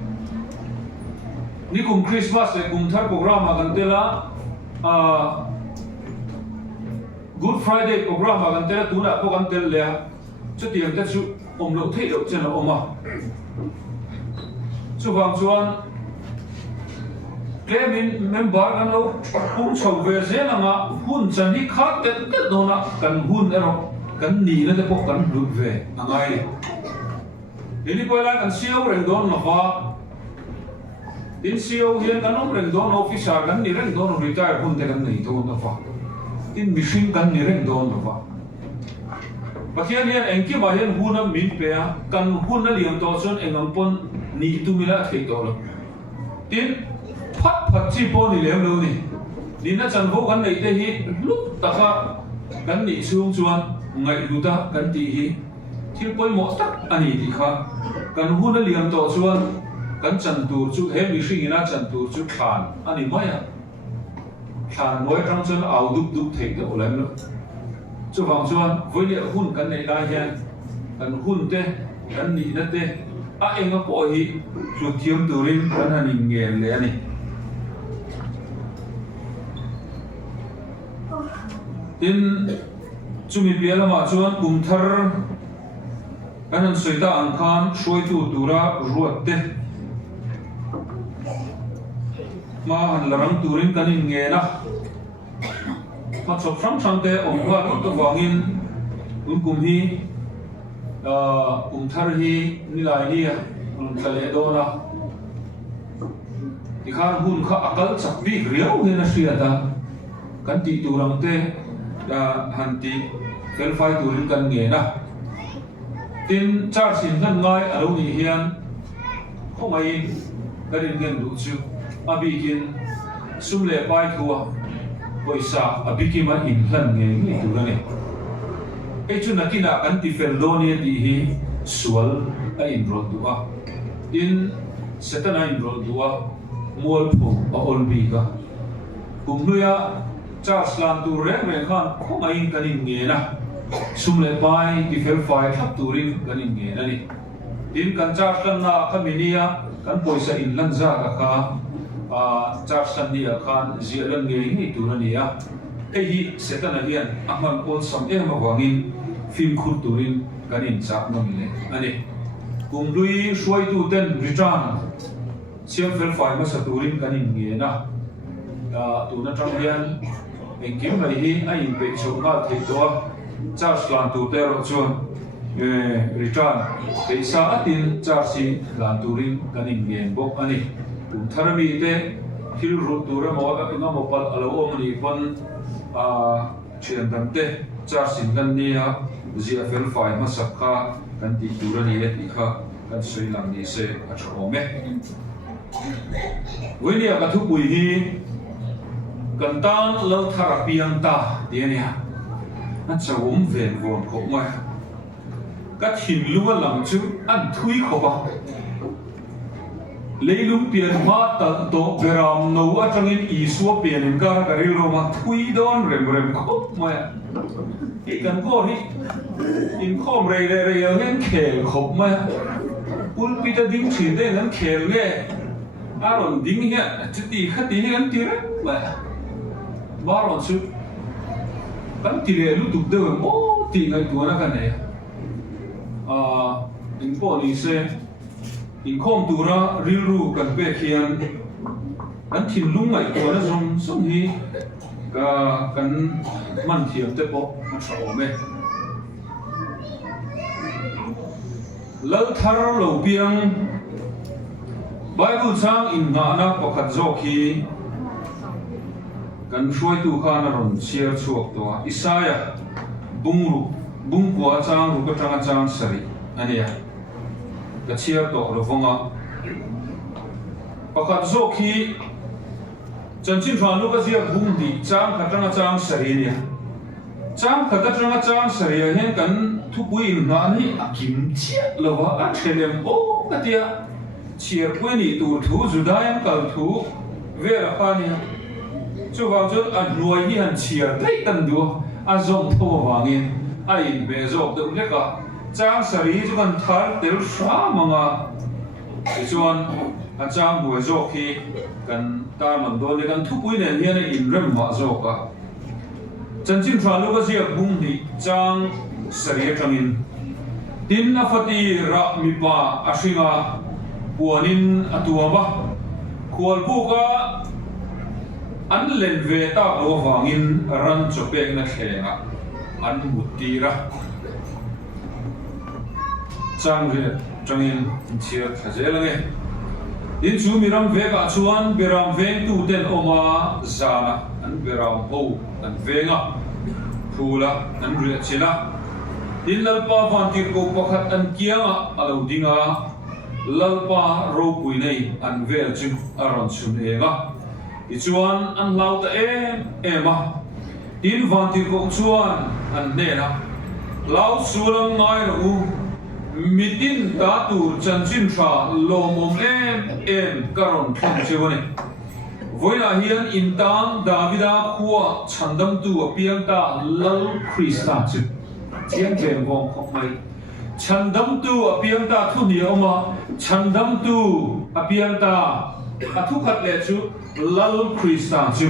ni kum Christmas le kum thar program a kan tela Good Friday program a kan tela tu na ko kan tel le chu tiang ta chu om lo thei lo chen lo oma chu wang chuan cái mình member anh đâu cũng chầu về thế là mà hun chân đi khác cái đó là cần hun đó rồi cần nỉ nó để bốc cần lụt về là ngay này đi quay lại cần siêu rèn đón mà hoa đến siêu hiện cần ông rèn đón officer cần nỉ rèn đón retire hun để cần nỉ thôi nó hoa đến machine cần nỉ rèn đón nó hoa và khi anh kia mà hiện hun nó min pe cần hun nó liền to chân anh ông pon nỉ tu mi lại thấy to rồi đến phát chi po ni lem lo ni ni na chan vo kan nei te hi lup ta kha kan ni chung chuan ngai lu ta kan ti hi thil poi mo tak ani ti kha kan hun na liam to chuan kan chan tur chu he mi hring ina chan tur chu khan ani mai a khan moi tang chuan au dup dup thei te olem lo chu wang chuan voi le hun kan nei lai hian kan hun te kan ni na te a enga po hi chu thiam turin kan hanin nge le ani in chumi piala ma chuan kum thar kanan soita an khan shroi tu tura ruat te ma han larang turin kanin nge na ma chop sam te om kha to wangin kum hi kum thar hi ni lai hi tlale do na ti khan hun kha akal chak bi riau he na sia ta kan ti turang te hanti felfai turin kan nge na tin char sin kan ngai alo ni hian khomai karin gen du chu abikin sumle pai thua poisa abiki ma in hlan nge ni turane e chu nakina kan ti feldoni ti hi sual a in rod duwa in setana in rod duwa mol phu a olbi ka kumnuya Charles Lam tu reng reng khan không ai kanin nghe na sum le pai ti fel fai thap turin kanin nghe na ni tin kan Charles kan na khaminia kan poisa in lan za ka kha Charles kan ni khan zia lan nge ni tu na ni a ei hi setana hian ahman pol sam em ma wangin film khut turin kanin chak no mi le ani kum lui shuai tu ten return siam fel fai ma sa turin kanin nghe na tu na trong hian anh kiếm này hi anh bị chụp ngã thì đó Charles làm tu tê rồi chuan return cái sao tin Charles làm tu rin cái này nghiền bốc anh cũng thà mi tê khi rút tu ra một cái ngõ một bát alo ông này con chuyện đam tê char sin kan nia zia fel fai ma sakha kan ti turani e ti kha kan soi lang ni se a thome William ka thu pui hi kan tan lo thara piang ta ti ania a chawum ven von ko ma ka thin lunga lam chu an thui kho ba leilung pian ma tal to beram no atangin isua pian in ka ka ril ro ma thui don rem kho ma i kan ko hi in khom rei hen khel khop ma ul pi ta ding chi de nan khel ge aron ding hi chiti khati hi kan tire ma baron chu kan tire lu duk de mo ti ngai tu na kan ne in po ni se in khom tu ra ril ru kan pe khian kan thin lung ngai tu na som hi ka kan man thiam te po ma tho me lal thar lo piang Bible sang in nga na pakhat zo khi kan shuai tu khan ron share chuak to Isaiah bung kwa chang ru ka tanga chang sari ania ka share to ro vonga pakhat zo khi chan chin thwan lu ka zia bung di chang ka tanga chang sari nia chang ka tanga chang sari hen kan thu pui nga ni akim chia lo wa a thelem o ka tia chiar pui tu thu judayam kal thu vera khania chu wang chu a nuai hi han chiar thei tan du a zong tho wangin a in be zok de le ka chang sari chu kan thar tel sha manga chuan a chang buai zok hi kan tar man do le kan thu pui ne hian in rem ma zok ka chan chin thwa lu ka zia bung ni chang sari tangin tin na fati ra mi pa ashinga puanin atuama khual pu ka an len ve ta ro wangin ran chopek na thlenga an mutira chang ve changin chiar thajelange in chu miram ve ka chuan beram veng tu ten oma zana an beram ho an venga phula an ria chila in lalpa vantir ko pakhat an kianga alo dinga lalpa ro pui nei an vel chu aron chun ega ichuan an lauta ema in vantir ko chuan an nena lau sulam ngai ru mitin ta tu chanchin tha lomom em karon thang chewani voina hian intang davida khuwa chandam tu apiang ta lal krista chu chiang chen vong khok mai chandam tu apiang ta thu ni oma chandam tu apiang ta athu khat le chu lal krista chu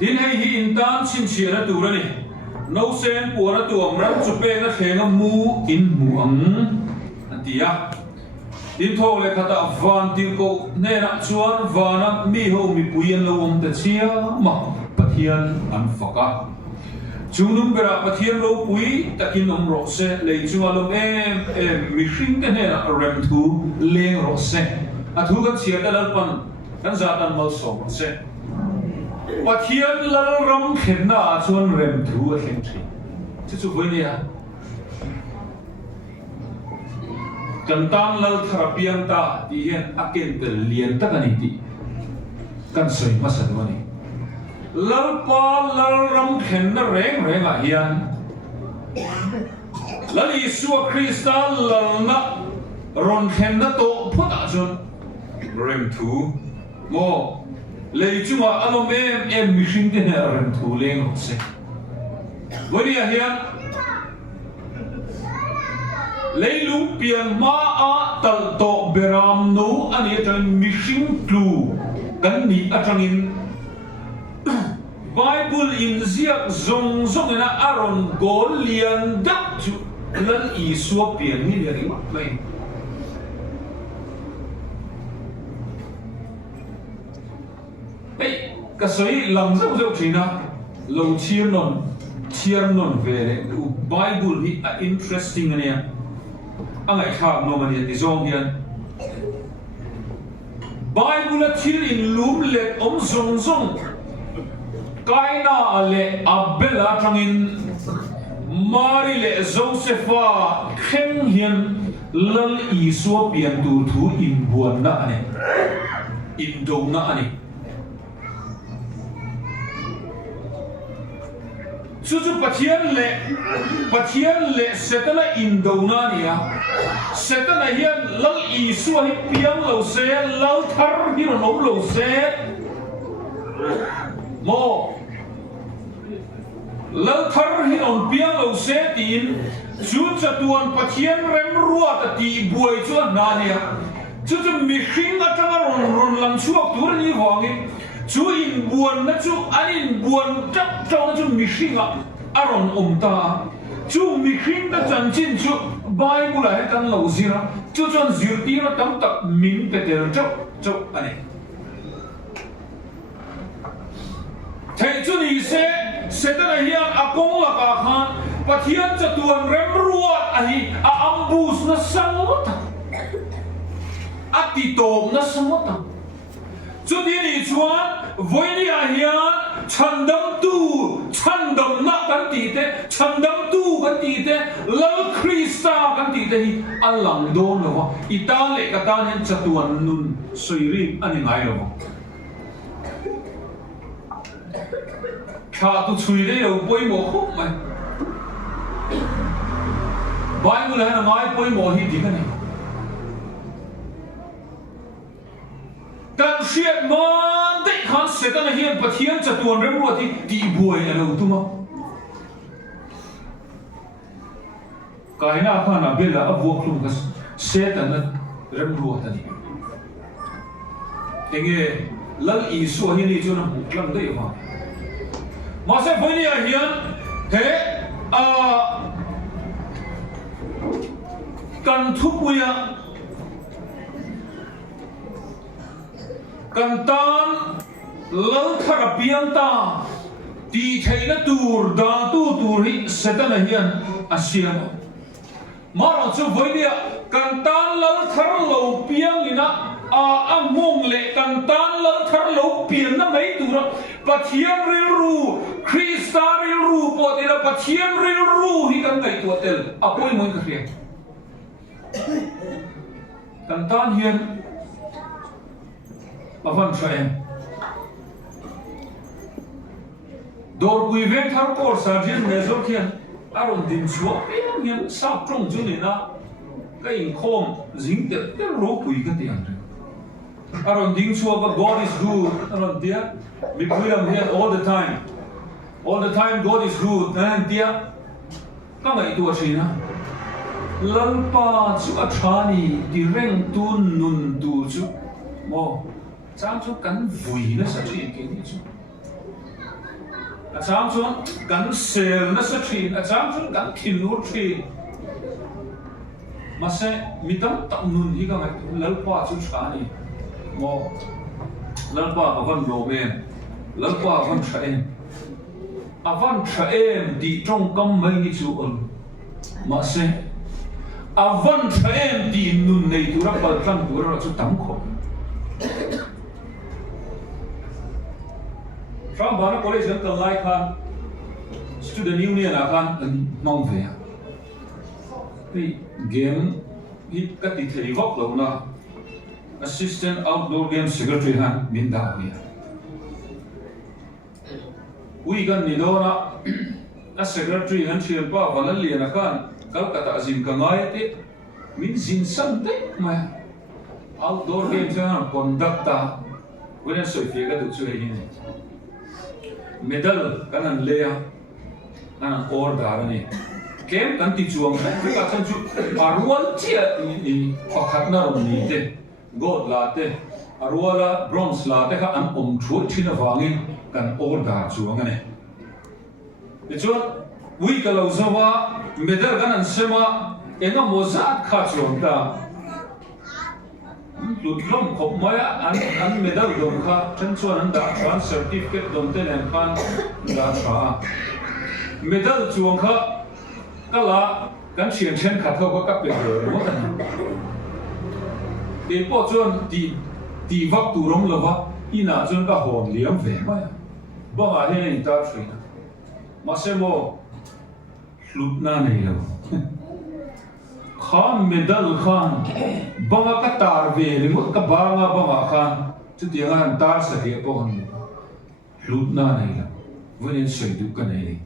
din hei hi intan chin chira tu rani no sen pura tu amran chupe na thenga mu in muang atia din tho le khata van til ko ne na chuan vana mi ho mi puyen lo om ta chia ma pathian an faka chunum bera pathian ro pui takin om ro se le chualom mi hring te ne na rem thu leng ro se athu ka chia ta dal pan kan za tan mal so se pathian lal ram khenna chuan rem thu a heng thi chu voi nia kan tan lal tharapiang ta ti hian aken tel lian ta kan ti kan soi ma sa do ni lal pa lal ram khenna reng a hian lal Isu Krista lal na ron khenna to phota chun rem thu mo lei chunga alom em mi hring te ne rem thu leng se voi a hian leilung pian ma a tal to beram no ani tan mishing tlu kan ni atangin Bible in ziak zong na aron gol lian dak chu lan Isu pian ni ri ma mai hey ka soi lam zo thina lo chiar non vele Bible ni a interesting ania angai khak no mani ti zong hian Bible thil in lum let om zong Kaina ale Abela trangin Mari le Josepha khen hian lal Isua pian tu thu in buan na ani in do na ani Chuchu pathian le setana in do na ni a setana hian lal Isua hi piang lo se lal thar hi lo se mo lal thar hi on piang lo se tin chu chatuan pathian rem ruat ti buai chu na nia chu mi hring atanga ron lam chuak tur ni wangi chu in buan na chu anin buan tak taw chu mi hringa aron ta chu mi hring da chan chin chu bible ai kan lo zira chu chon zir ti na tam tak min peter chok ani thei chu ni se ta hian akong la ka khan pathian chatuan rem ruat ahi a ambus na samota ati tom na samota chu ni chuan voini a hian chandam na kan ti te chandam tu kan ti te lal krista kan ti te hi alang don lo itale ka tan hen chatuan nun soiri ani ngai lo Kha tu chui de yo poi mo khop mai Bible hai na mai poi mo hi ding ani Kan siat man de khan setan hian pathian chatuan rem ruat ti buai a lo tu ma Kaina khan a bela a buak lum kas setan rem ruat ani Enge lal Isu hi ni chu na buklam de ma Masa pwede yan, kan tupuya, kan tan lal tharapian ta, ti thay na tur da tu hi setan yan asiyam. Mara chu pwede kan tan lal thar lo piang ina ang mong le kan tan lal thar lo piang na may tura. Pathian rilru, Krista rilru, potera pathian rilru hi kan ngai tu tel, apoi moi ka riang. Kan tan hian avan traem. Dor kui veng thar kor sarjin nezor khian aron din chuak hian sa trong chu ni na ka in khom jing te ro kui ka tiang re. Aron ding chuak God is good, aron dia we put them here all the time. All the time God is good. And dia ka ngai tu china. Lalpa chu athani di reng tu nun tu chu. Mo chang chu kan vui na sa chin ke ni chu. A chang chu kan sel na sa chin, a chang chu kan thinur chin. Mase mitam tak nun hi ka ngai lalpa chu chani. Mo lalpa ka van romen. Lalpa avan traem di trong kam mai ni chu ol ma se avan traem di nun nei tu ra pal tlang tu ra chu tam kho From Bana College kan lai khan student union akan mong ve ti game hi ka ti theri vok lo na assistant outdoor game secretary han min da ni Ui kan ni dona a secretary han thian pa valan lian akan Calcutta azim ka ngai te min zin san te ma outdoor games han conducta wena soi fe ka du chu he ni medal kan an leya an or dar ni kem kan ti chuang ka chan chu arwal chia ni pakhat na rom ni te god la te arwala bronze la te ka an thu thina wangin kan order chuang ane chuan ui ka lo zawa medal kan an sema enga mozat kha chuang ta lutlom khop maya an medal dom kha chan chuan an da chuan certificate dom te len khan da tha medal chuang kha kala kan chian chen kha tho ka pe ro ta e po chuan ti vak tu rong lova ina chuan ka hom liam ve maya bông à hiện ta suy mà xem mo lụt na này đâu khám medal khan bông à cái tar về thì mất cái bang à bông à khan chứ tiếng anh tar sẽ hiện bông lụt na này là vẫn nên soi được cái này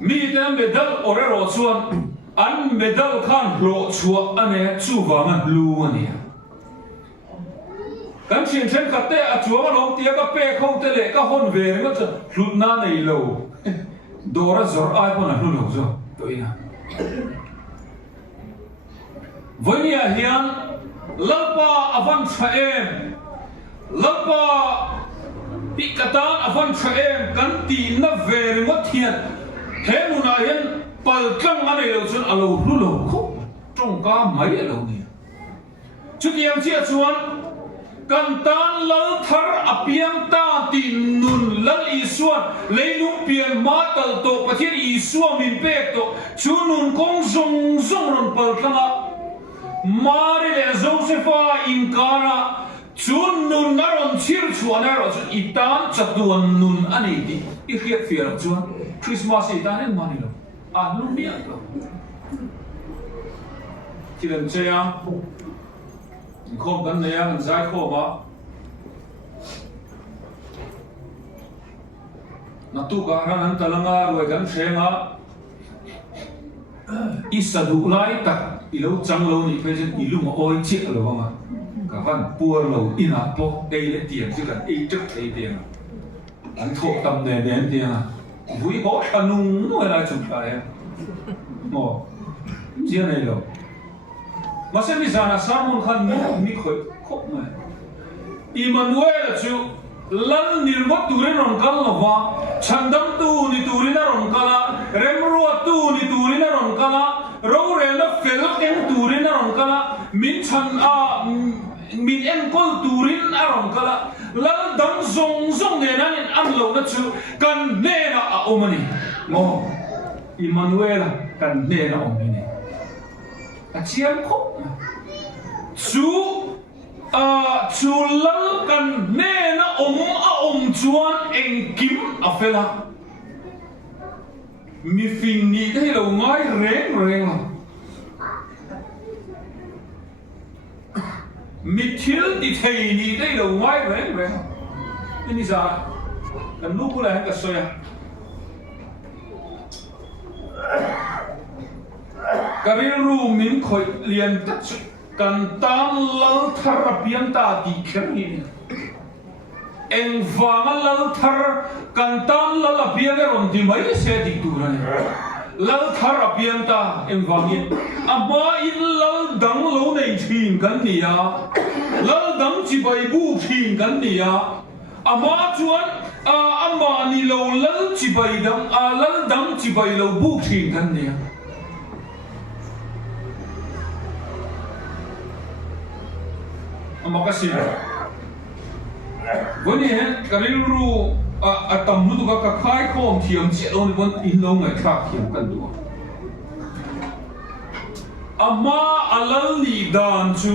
mi tên medal ở đó chuan anh medal khan lộ chua anh ấy chu vàng lu anh ấy kan chin chen khat te a chuang long tia ka pe khong te le ka hon ve ngo cha hlut na nei lo dora zor ai pon a hlu lo zo toina vonia hian lalpa avan tha em lalpa pikatan avan tha em kan ti na ve ngo thian he nu na hian pal tlang ma nei lo chun alo hlu lo kho tong ka mai lo ni chu tiang chia chuan kan tan lal thar apiang ta tin nun lal isuan leilung pian ma tal to pathian isuam min pek to chu nun kong zong zong ron pal thanga mari le josepha in kana chu nun naron chir chuan aro chu itan chatuan nun ani ti I khiat fiar chuan Christmas itan en mani lo a lu mi to kiran cheya không cần này ăn giải khô mà nó tu cả ra hắn ta langa rồi gắn xe mà ít sa đủ lại tak ilu trăng lâu này phải dân ilu mà oi chết rồi mà cả văn pua lâu in à po đây là tiền chứ cần ít trước thấy tiền anh thuộc tâm này đến tiền à vui bỏ khăn nung nó lại chụp lại mò gì này rồi mà xem bây giờ là sao muốn khăn mi khơi khóc mà Emmanuel chú lần nhiều mất tuổi non cal nó va chandam tu ni tuổi nó non cala remrua tu ni tuổi nó non cala râu rèn nó phèn em tuổi nó non cala min chan a min em col tuổi nó non cala lần đâm zong zong này nên ăn lâu nó chú cần nè na a omani mo Emmanuel cần nè na omani a chiam khóc chú lal kan ne na chuan eng kim a fela mi fin ni thế lo ngai reng reng mi thil ti thei ni thế lo ngai reng reng ni za kan lu pula ka soya karil ru min khoi lian tak kan tan lal thar pian ta ti kherni eng wanga lal thar kan tan lal pian ron ti mai se ti tu ra lal thar pian ta eng wangi ama in lal dang lo nei thin kan ni ya lal dang chi bai bu thin kan ni ya ama chuan ama ni lo lal chi bai dang lal dang chi bai lo bu thin kan ni ya makasih.วันนี้การิรู้ตำรวจก็คล้ายข้อมเทียมเจ้าหน้าที่อินโดนีเซียเทียมกันด้วยอามาอัลลีดานจู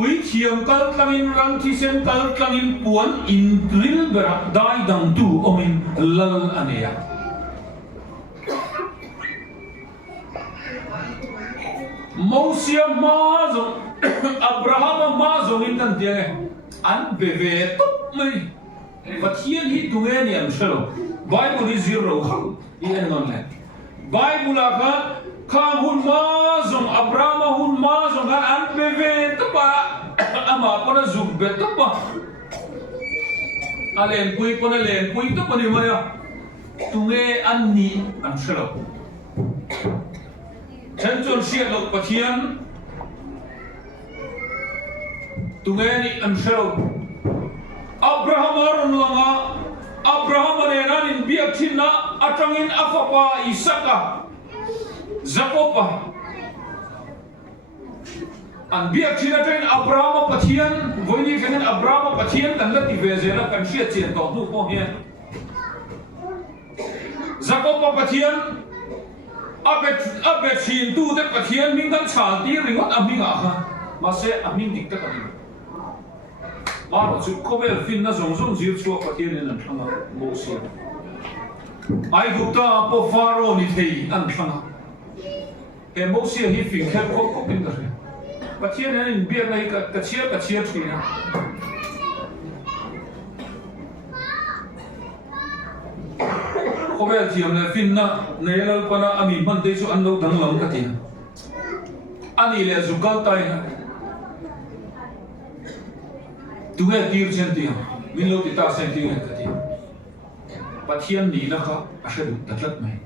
วิเทียมกัลตังอินรังที่เซนกัลตังอินปวนอินทริลเบรักได้ดังดูอมินลลอันเนียโมเสสมาซงอับราฮัมมาซงอินกันเดียร์อันเบเวตุไม่วัดเทียนฮิตุเงียมเชลไบเบิลอิซิโร่ขังอีเอ็นนอนเลยไบเบิลอะกันข้าหุ่นมาซงอับราฮัมหุ่นมาซงกันอันเบเวตุปะอามาปนจุบเบตุปะอะไรคุยปนเลนคุยตุปะนี่มาอ่ะตุเงียอันนี้อันเชลฉันจนเสียหลบปะเทียนตุเงนี่อันเชลอับราฮัมอารุนลังอ่ะอับราฮัมเรนันอินเบียทินะอัตรังอินอัฟปะอิสักะซาโกปะอันเบียทินะเป็นอับราฮัมปะเทียนวันนี้เป็นอับราฮัมปะเทียนกันละที่เวเซนะกันเสียเจียนต่อทุกคนเนี่ยซาโกปะปะเทียนอาเบชินตู้เด็กปะเทียนมิงกันชาตีริงวัดอามิงอ่ะมาเสอามิงดิกตะกัน mà nó chụp có vẻ phim nó giống giống dữ chúa có thiên nên thằng à mô xia ai cũng ta po pharaoh ni thei ăn thằng à cái mô xia hi phim khéo có pin rồi và thiên nên biết này cái chia thì na có vẻ thiềm là phim na này là con anh mình mình thấy số anh đâu đắng lắm cái thiềm anh ấy là dùng cao tay na tu है तीर चंती हम मिन लो तिता सेंटी है कती पथियन नी ना का अशद ततलत में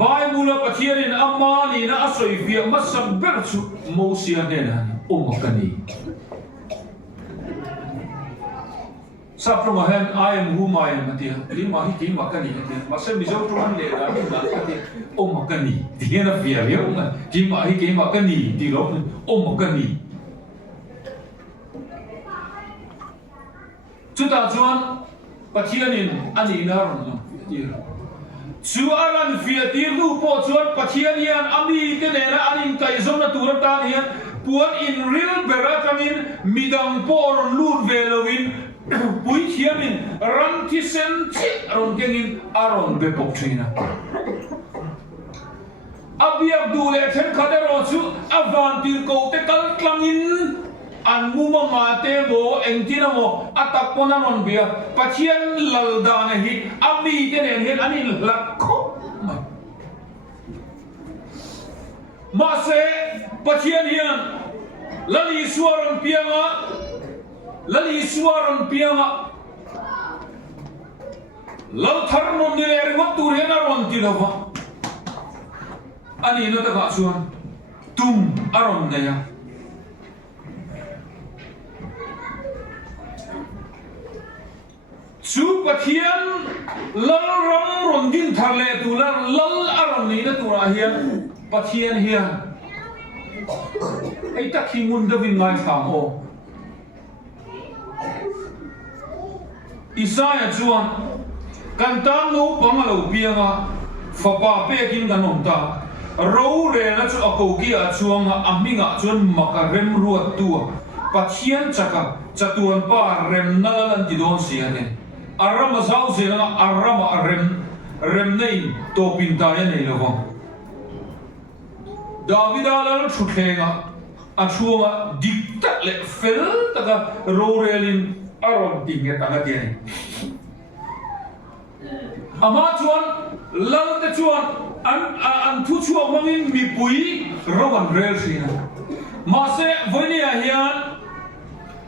बाइबुल पथियन इन अम्मा नी ना असोई फिया मसब बेरचु मोसिया ने ना उमकनी साप्रो महन आयम हु मायम मतिया ली माही ती मकनी है मसे मिजो तुम ले रा नी ना कती उमकनी दिए ना फिया ये ती माही के मकनी ती लो उमकनी chú ta chuan pathianin ani na ron lo tir chu alan fia tir du po chuan pathianian ami te ne na anin kai zom na tur ta hian puan in real beratamin midang por lur velovin pui thiamin ran thi sen chi ron kengin aron be pok thina abiak du le then khadero chu avantir ko te kal tlangin an muma mate bo engtina mo atak pona non bia pathian lalda na hi ami te ne hen ani lakho ma se pathian hian lali suaron pianga lal thar non ni le ringot tur hen aron ti lova ani na ta ga chuan tum aron ne ya chú pathian lal ram rondin tharle tular lal aram ni na tura hian pathian hian ai ta khimun da vin ngai tham o Isaiah chuan kan tan no pangalo pianga fa pa pe kin kan om ta ro re na chu ako ki a chuanga aminga chuan makarem ruat tua pathian chaka chatuan pa rem nalan ti don sia ne arama zau zela arama rem nei to pinta ya nei lo David alal thuthenga achuwa dikta le fel taka rorelin aron dinge taka tiani ama chuan lal te chuan an thu chuwa mangin mi pui rowan rel sina ma se voinia hian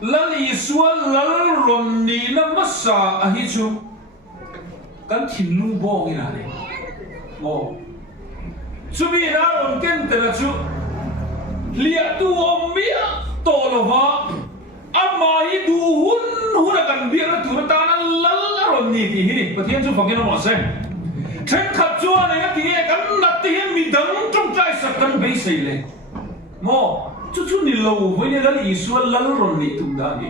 lal isual lal ronni na masa ahichu kan thinlung bong ina ne mo chumi na ron ken tela chu lia tu omia tolova amma hi du hun kan bira tu ta na lal ronni ti hi pathian chu phangena ma se then khat chu ne ti kan na ti mi dang trong chai sakan be sei le mo chu ni lo với ni lal isual lal ron ni tum da ni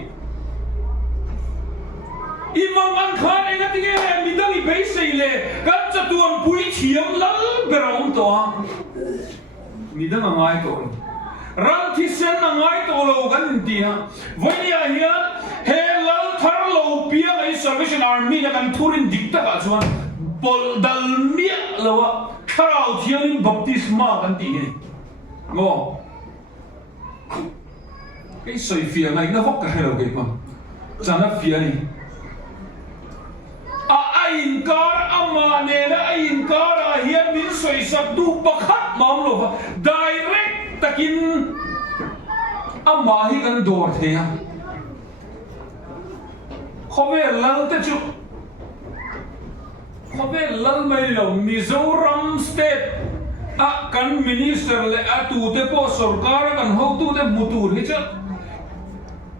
imam an khan ai na tinge mi dang i be sei le kan cha tuam pui thiam lal berom to mi dang angai to ran thi sen angai to lo kan ti ha với ni a hian he lal thar lo pia ai Salvation Army na kan thurin dikta ka chuan pol dal mia lo kharau thianin baptisma kan ti ni mo cái sợi phía này nó vóc cả hai đầu cái con chẳng nó phía này ayin kar ama ne na ayin kar hian min soi sak du pakhat mam lo direct takin ama hi kan dor the ya khobe lal te chu khobe lal mai lo Mizoram state kan minister le atu te po sarkar kan ho tu te mutur hi cha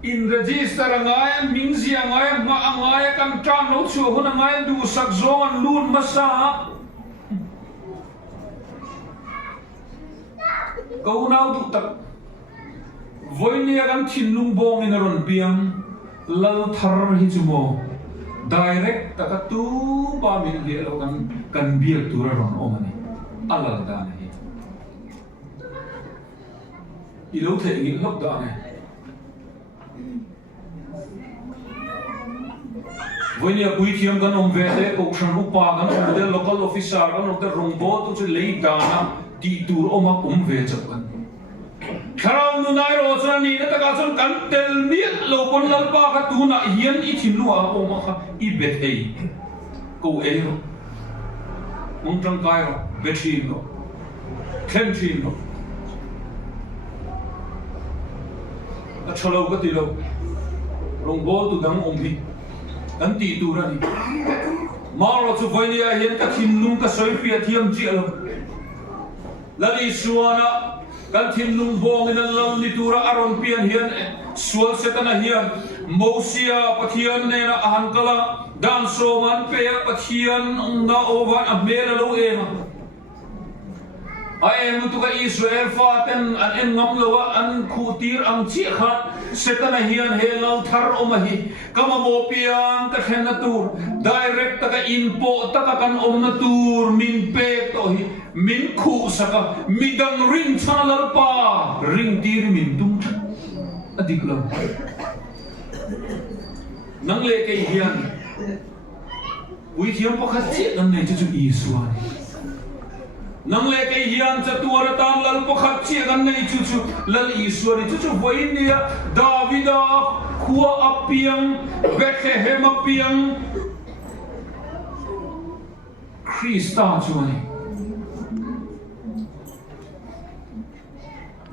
in register angai mingzi angai ma angai kan tran no chu hun angai du sak zon lun masa ko nau tu tak voinia kan thinlung bong in ron piang lal thar hi chu mo direct taka tu pa min le lo kan biak tu ron omani alal da ne ilo the ngin lok da ne với nhà quý thiêm kan om về thế cục sản upa kan om thế local officer kan om thế rongbo tu chỉ lấy đana đi tour om về chấp kan Karang nunai ro chuan ni na taka chuan kan tel miat lo kon lalpa ka tuna hian I thin lua oma kha I bet ei ko ei ro mong tang kai ro bet hi ro khen thi ro a chalo ka ti lo rong bo tu dang om hi kan ti tu ra ni ma ro chu voi ni a hian ka thin lung ka soi pia thiam chi lo lali suana kan thin lung bong in lam ni tura aron pian hian sual setana hian mosia pathian ne na ahan kala dan so man pe pathian na ovan amera lo ema ai mu tu ka Israel faten an en ngam lo an khutir ang chi kha setana hian helal thar omahi kama mo pian ka khen na tur direct ta ka info ta ka kan om na tur min pe to hi min khu saka midang ring chanal pa ring tir min tung adik lo nang le ke hian ui thiam pakhat che nan nei chu Iswan nang le ke hian chatuara tam lal pakhat che kan nei chu lal Iswan chu voinia Davida khua apiang Bethlehem apiang Krista chuani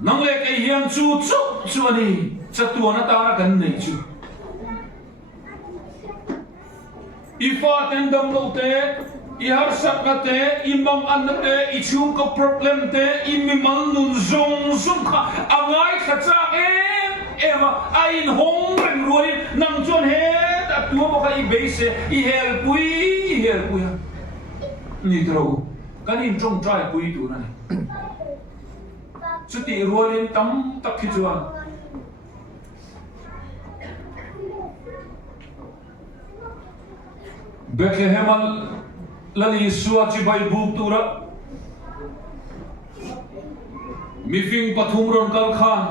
nang le ke hian chu ani chatuana ta kan nei chu ifa ten dam lo te I har sak na te I mam an na te I chung ka problem te I mi man nun zong kha angai kha cha ema ain hong reng ruai nang chon he ta tu mo ka I base I hel pui ni tro kan in trong trai pui tu na ni chuti rualin tam tak hi chuan Bethlehem lali suwa chi bai buk tura mi fing pathum ron kal khan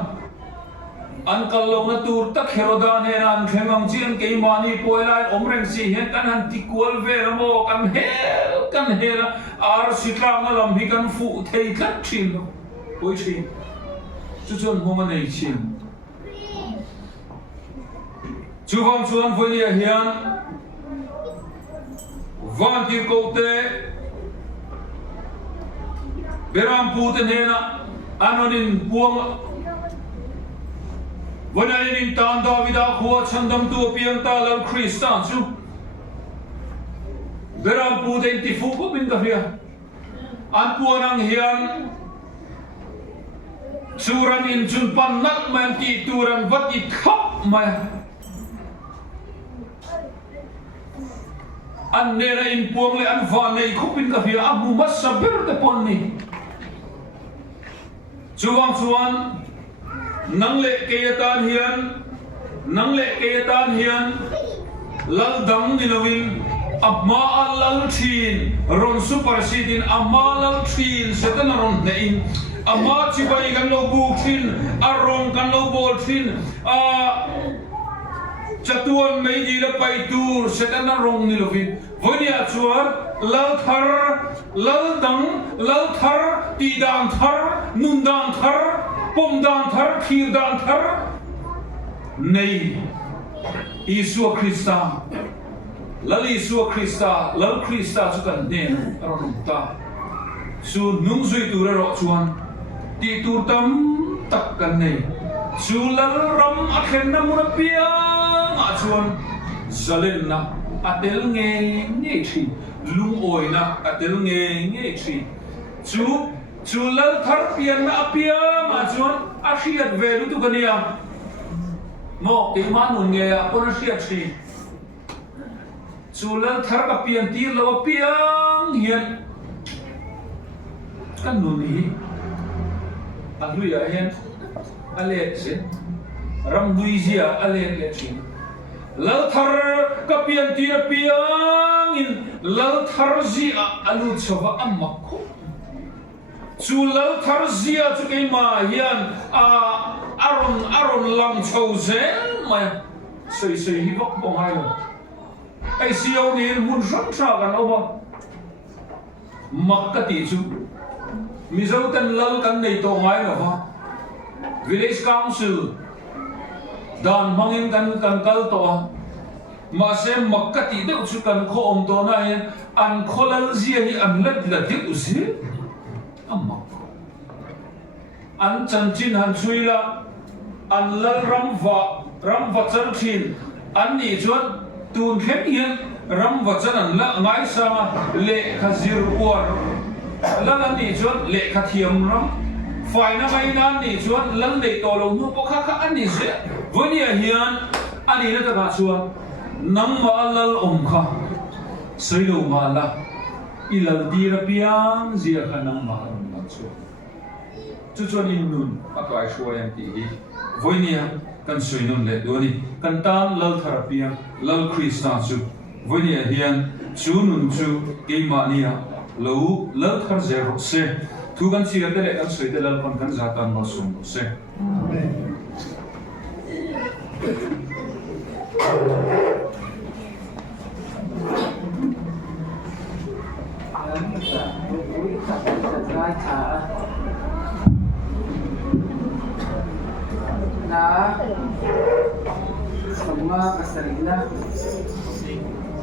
an kal lo na tur tak herodan he an themang chian ke mani poilai omreng si he kan han ti kual ve mo kan he ar sitlang lam hi kan fu thei khat thin oi thi chu chon homa nei chin chu hom chuan voi ni hian van tir kote beram puten hena anonin puang wanainin tan Davida khuwa chandam tu piang ta lal Kristan chu beram puten ti fu ko bin ka hia an puanang hian churan in chun pan nak man ti turan vat I khap ma an nena in puang le an van nei khupin ka hia amu masaber te pon ni chuan nang le keatan hian lal dang ni lovin amma lal thin ron super sidin amma lal thin setan ron nein amma chibai kan lo bu thin arong kan lo bol thin chatuan mai di la pai tur setan rong ni lovin vonia chuar lal thar ti dang thar nun dang thar pom dang thar khir dang thar nei Isua Krista lal Isua Krista lal Krista chu kan den ron ta su nung zui tur ro chuan ti tur tam tak kan nei su lal ram akhen na mun pia chuan zalen na atel nge thi lung oi na atel nge thi chu lal thar pian na apia ma chuan a hriat ve lu tu kania mo ke ma nun nge a pon hriat thi chu lal thar ka pian tir lo piang hian kan nun hi a luya hian ale se ram luizia ale le chin lal thar ka pian tir piang in lal thar zia alu chawa amakho chu lal thar zia chu ke ma hian aron lam chho zen ma sei hi bok bong hai lo ai siêu ni mun sang sa kan oba makkati chu mizautan lal kan nei to ngai lo ha village council dan mangin kan kal to ma se makkati de chu kan kho om to na hen an kholal zia ni an lat lat ti usi amma an chanchin han chuila an lal ram va chan thin an ni chuan tun khem hian ram va chan an la ngai sa le khazir war la la ni chuan le khathiam ram fai na mai nan ni chuan lan nei to lo nu ko kha kha an ni se vonia hian ani na ta ba chuan nang ma lal om kha seilu ma la ilal dira piang zia kha nang ma la chu chu chuan in nun akai shoi an ti hi voinia kan sui nun le doni kan tan lal therapia lal krista chu voinia hian chu nun chu ke ma nia lo lal thar ze ro se thu kan chi ate le kan sui te lal kon kan zatan ma sum se na semua keselina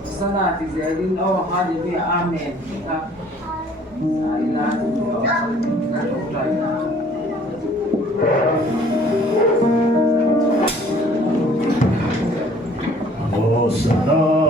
sana tizedin oh hadi bi amen kita ila Hosanna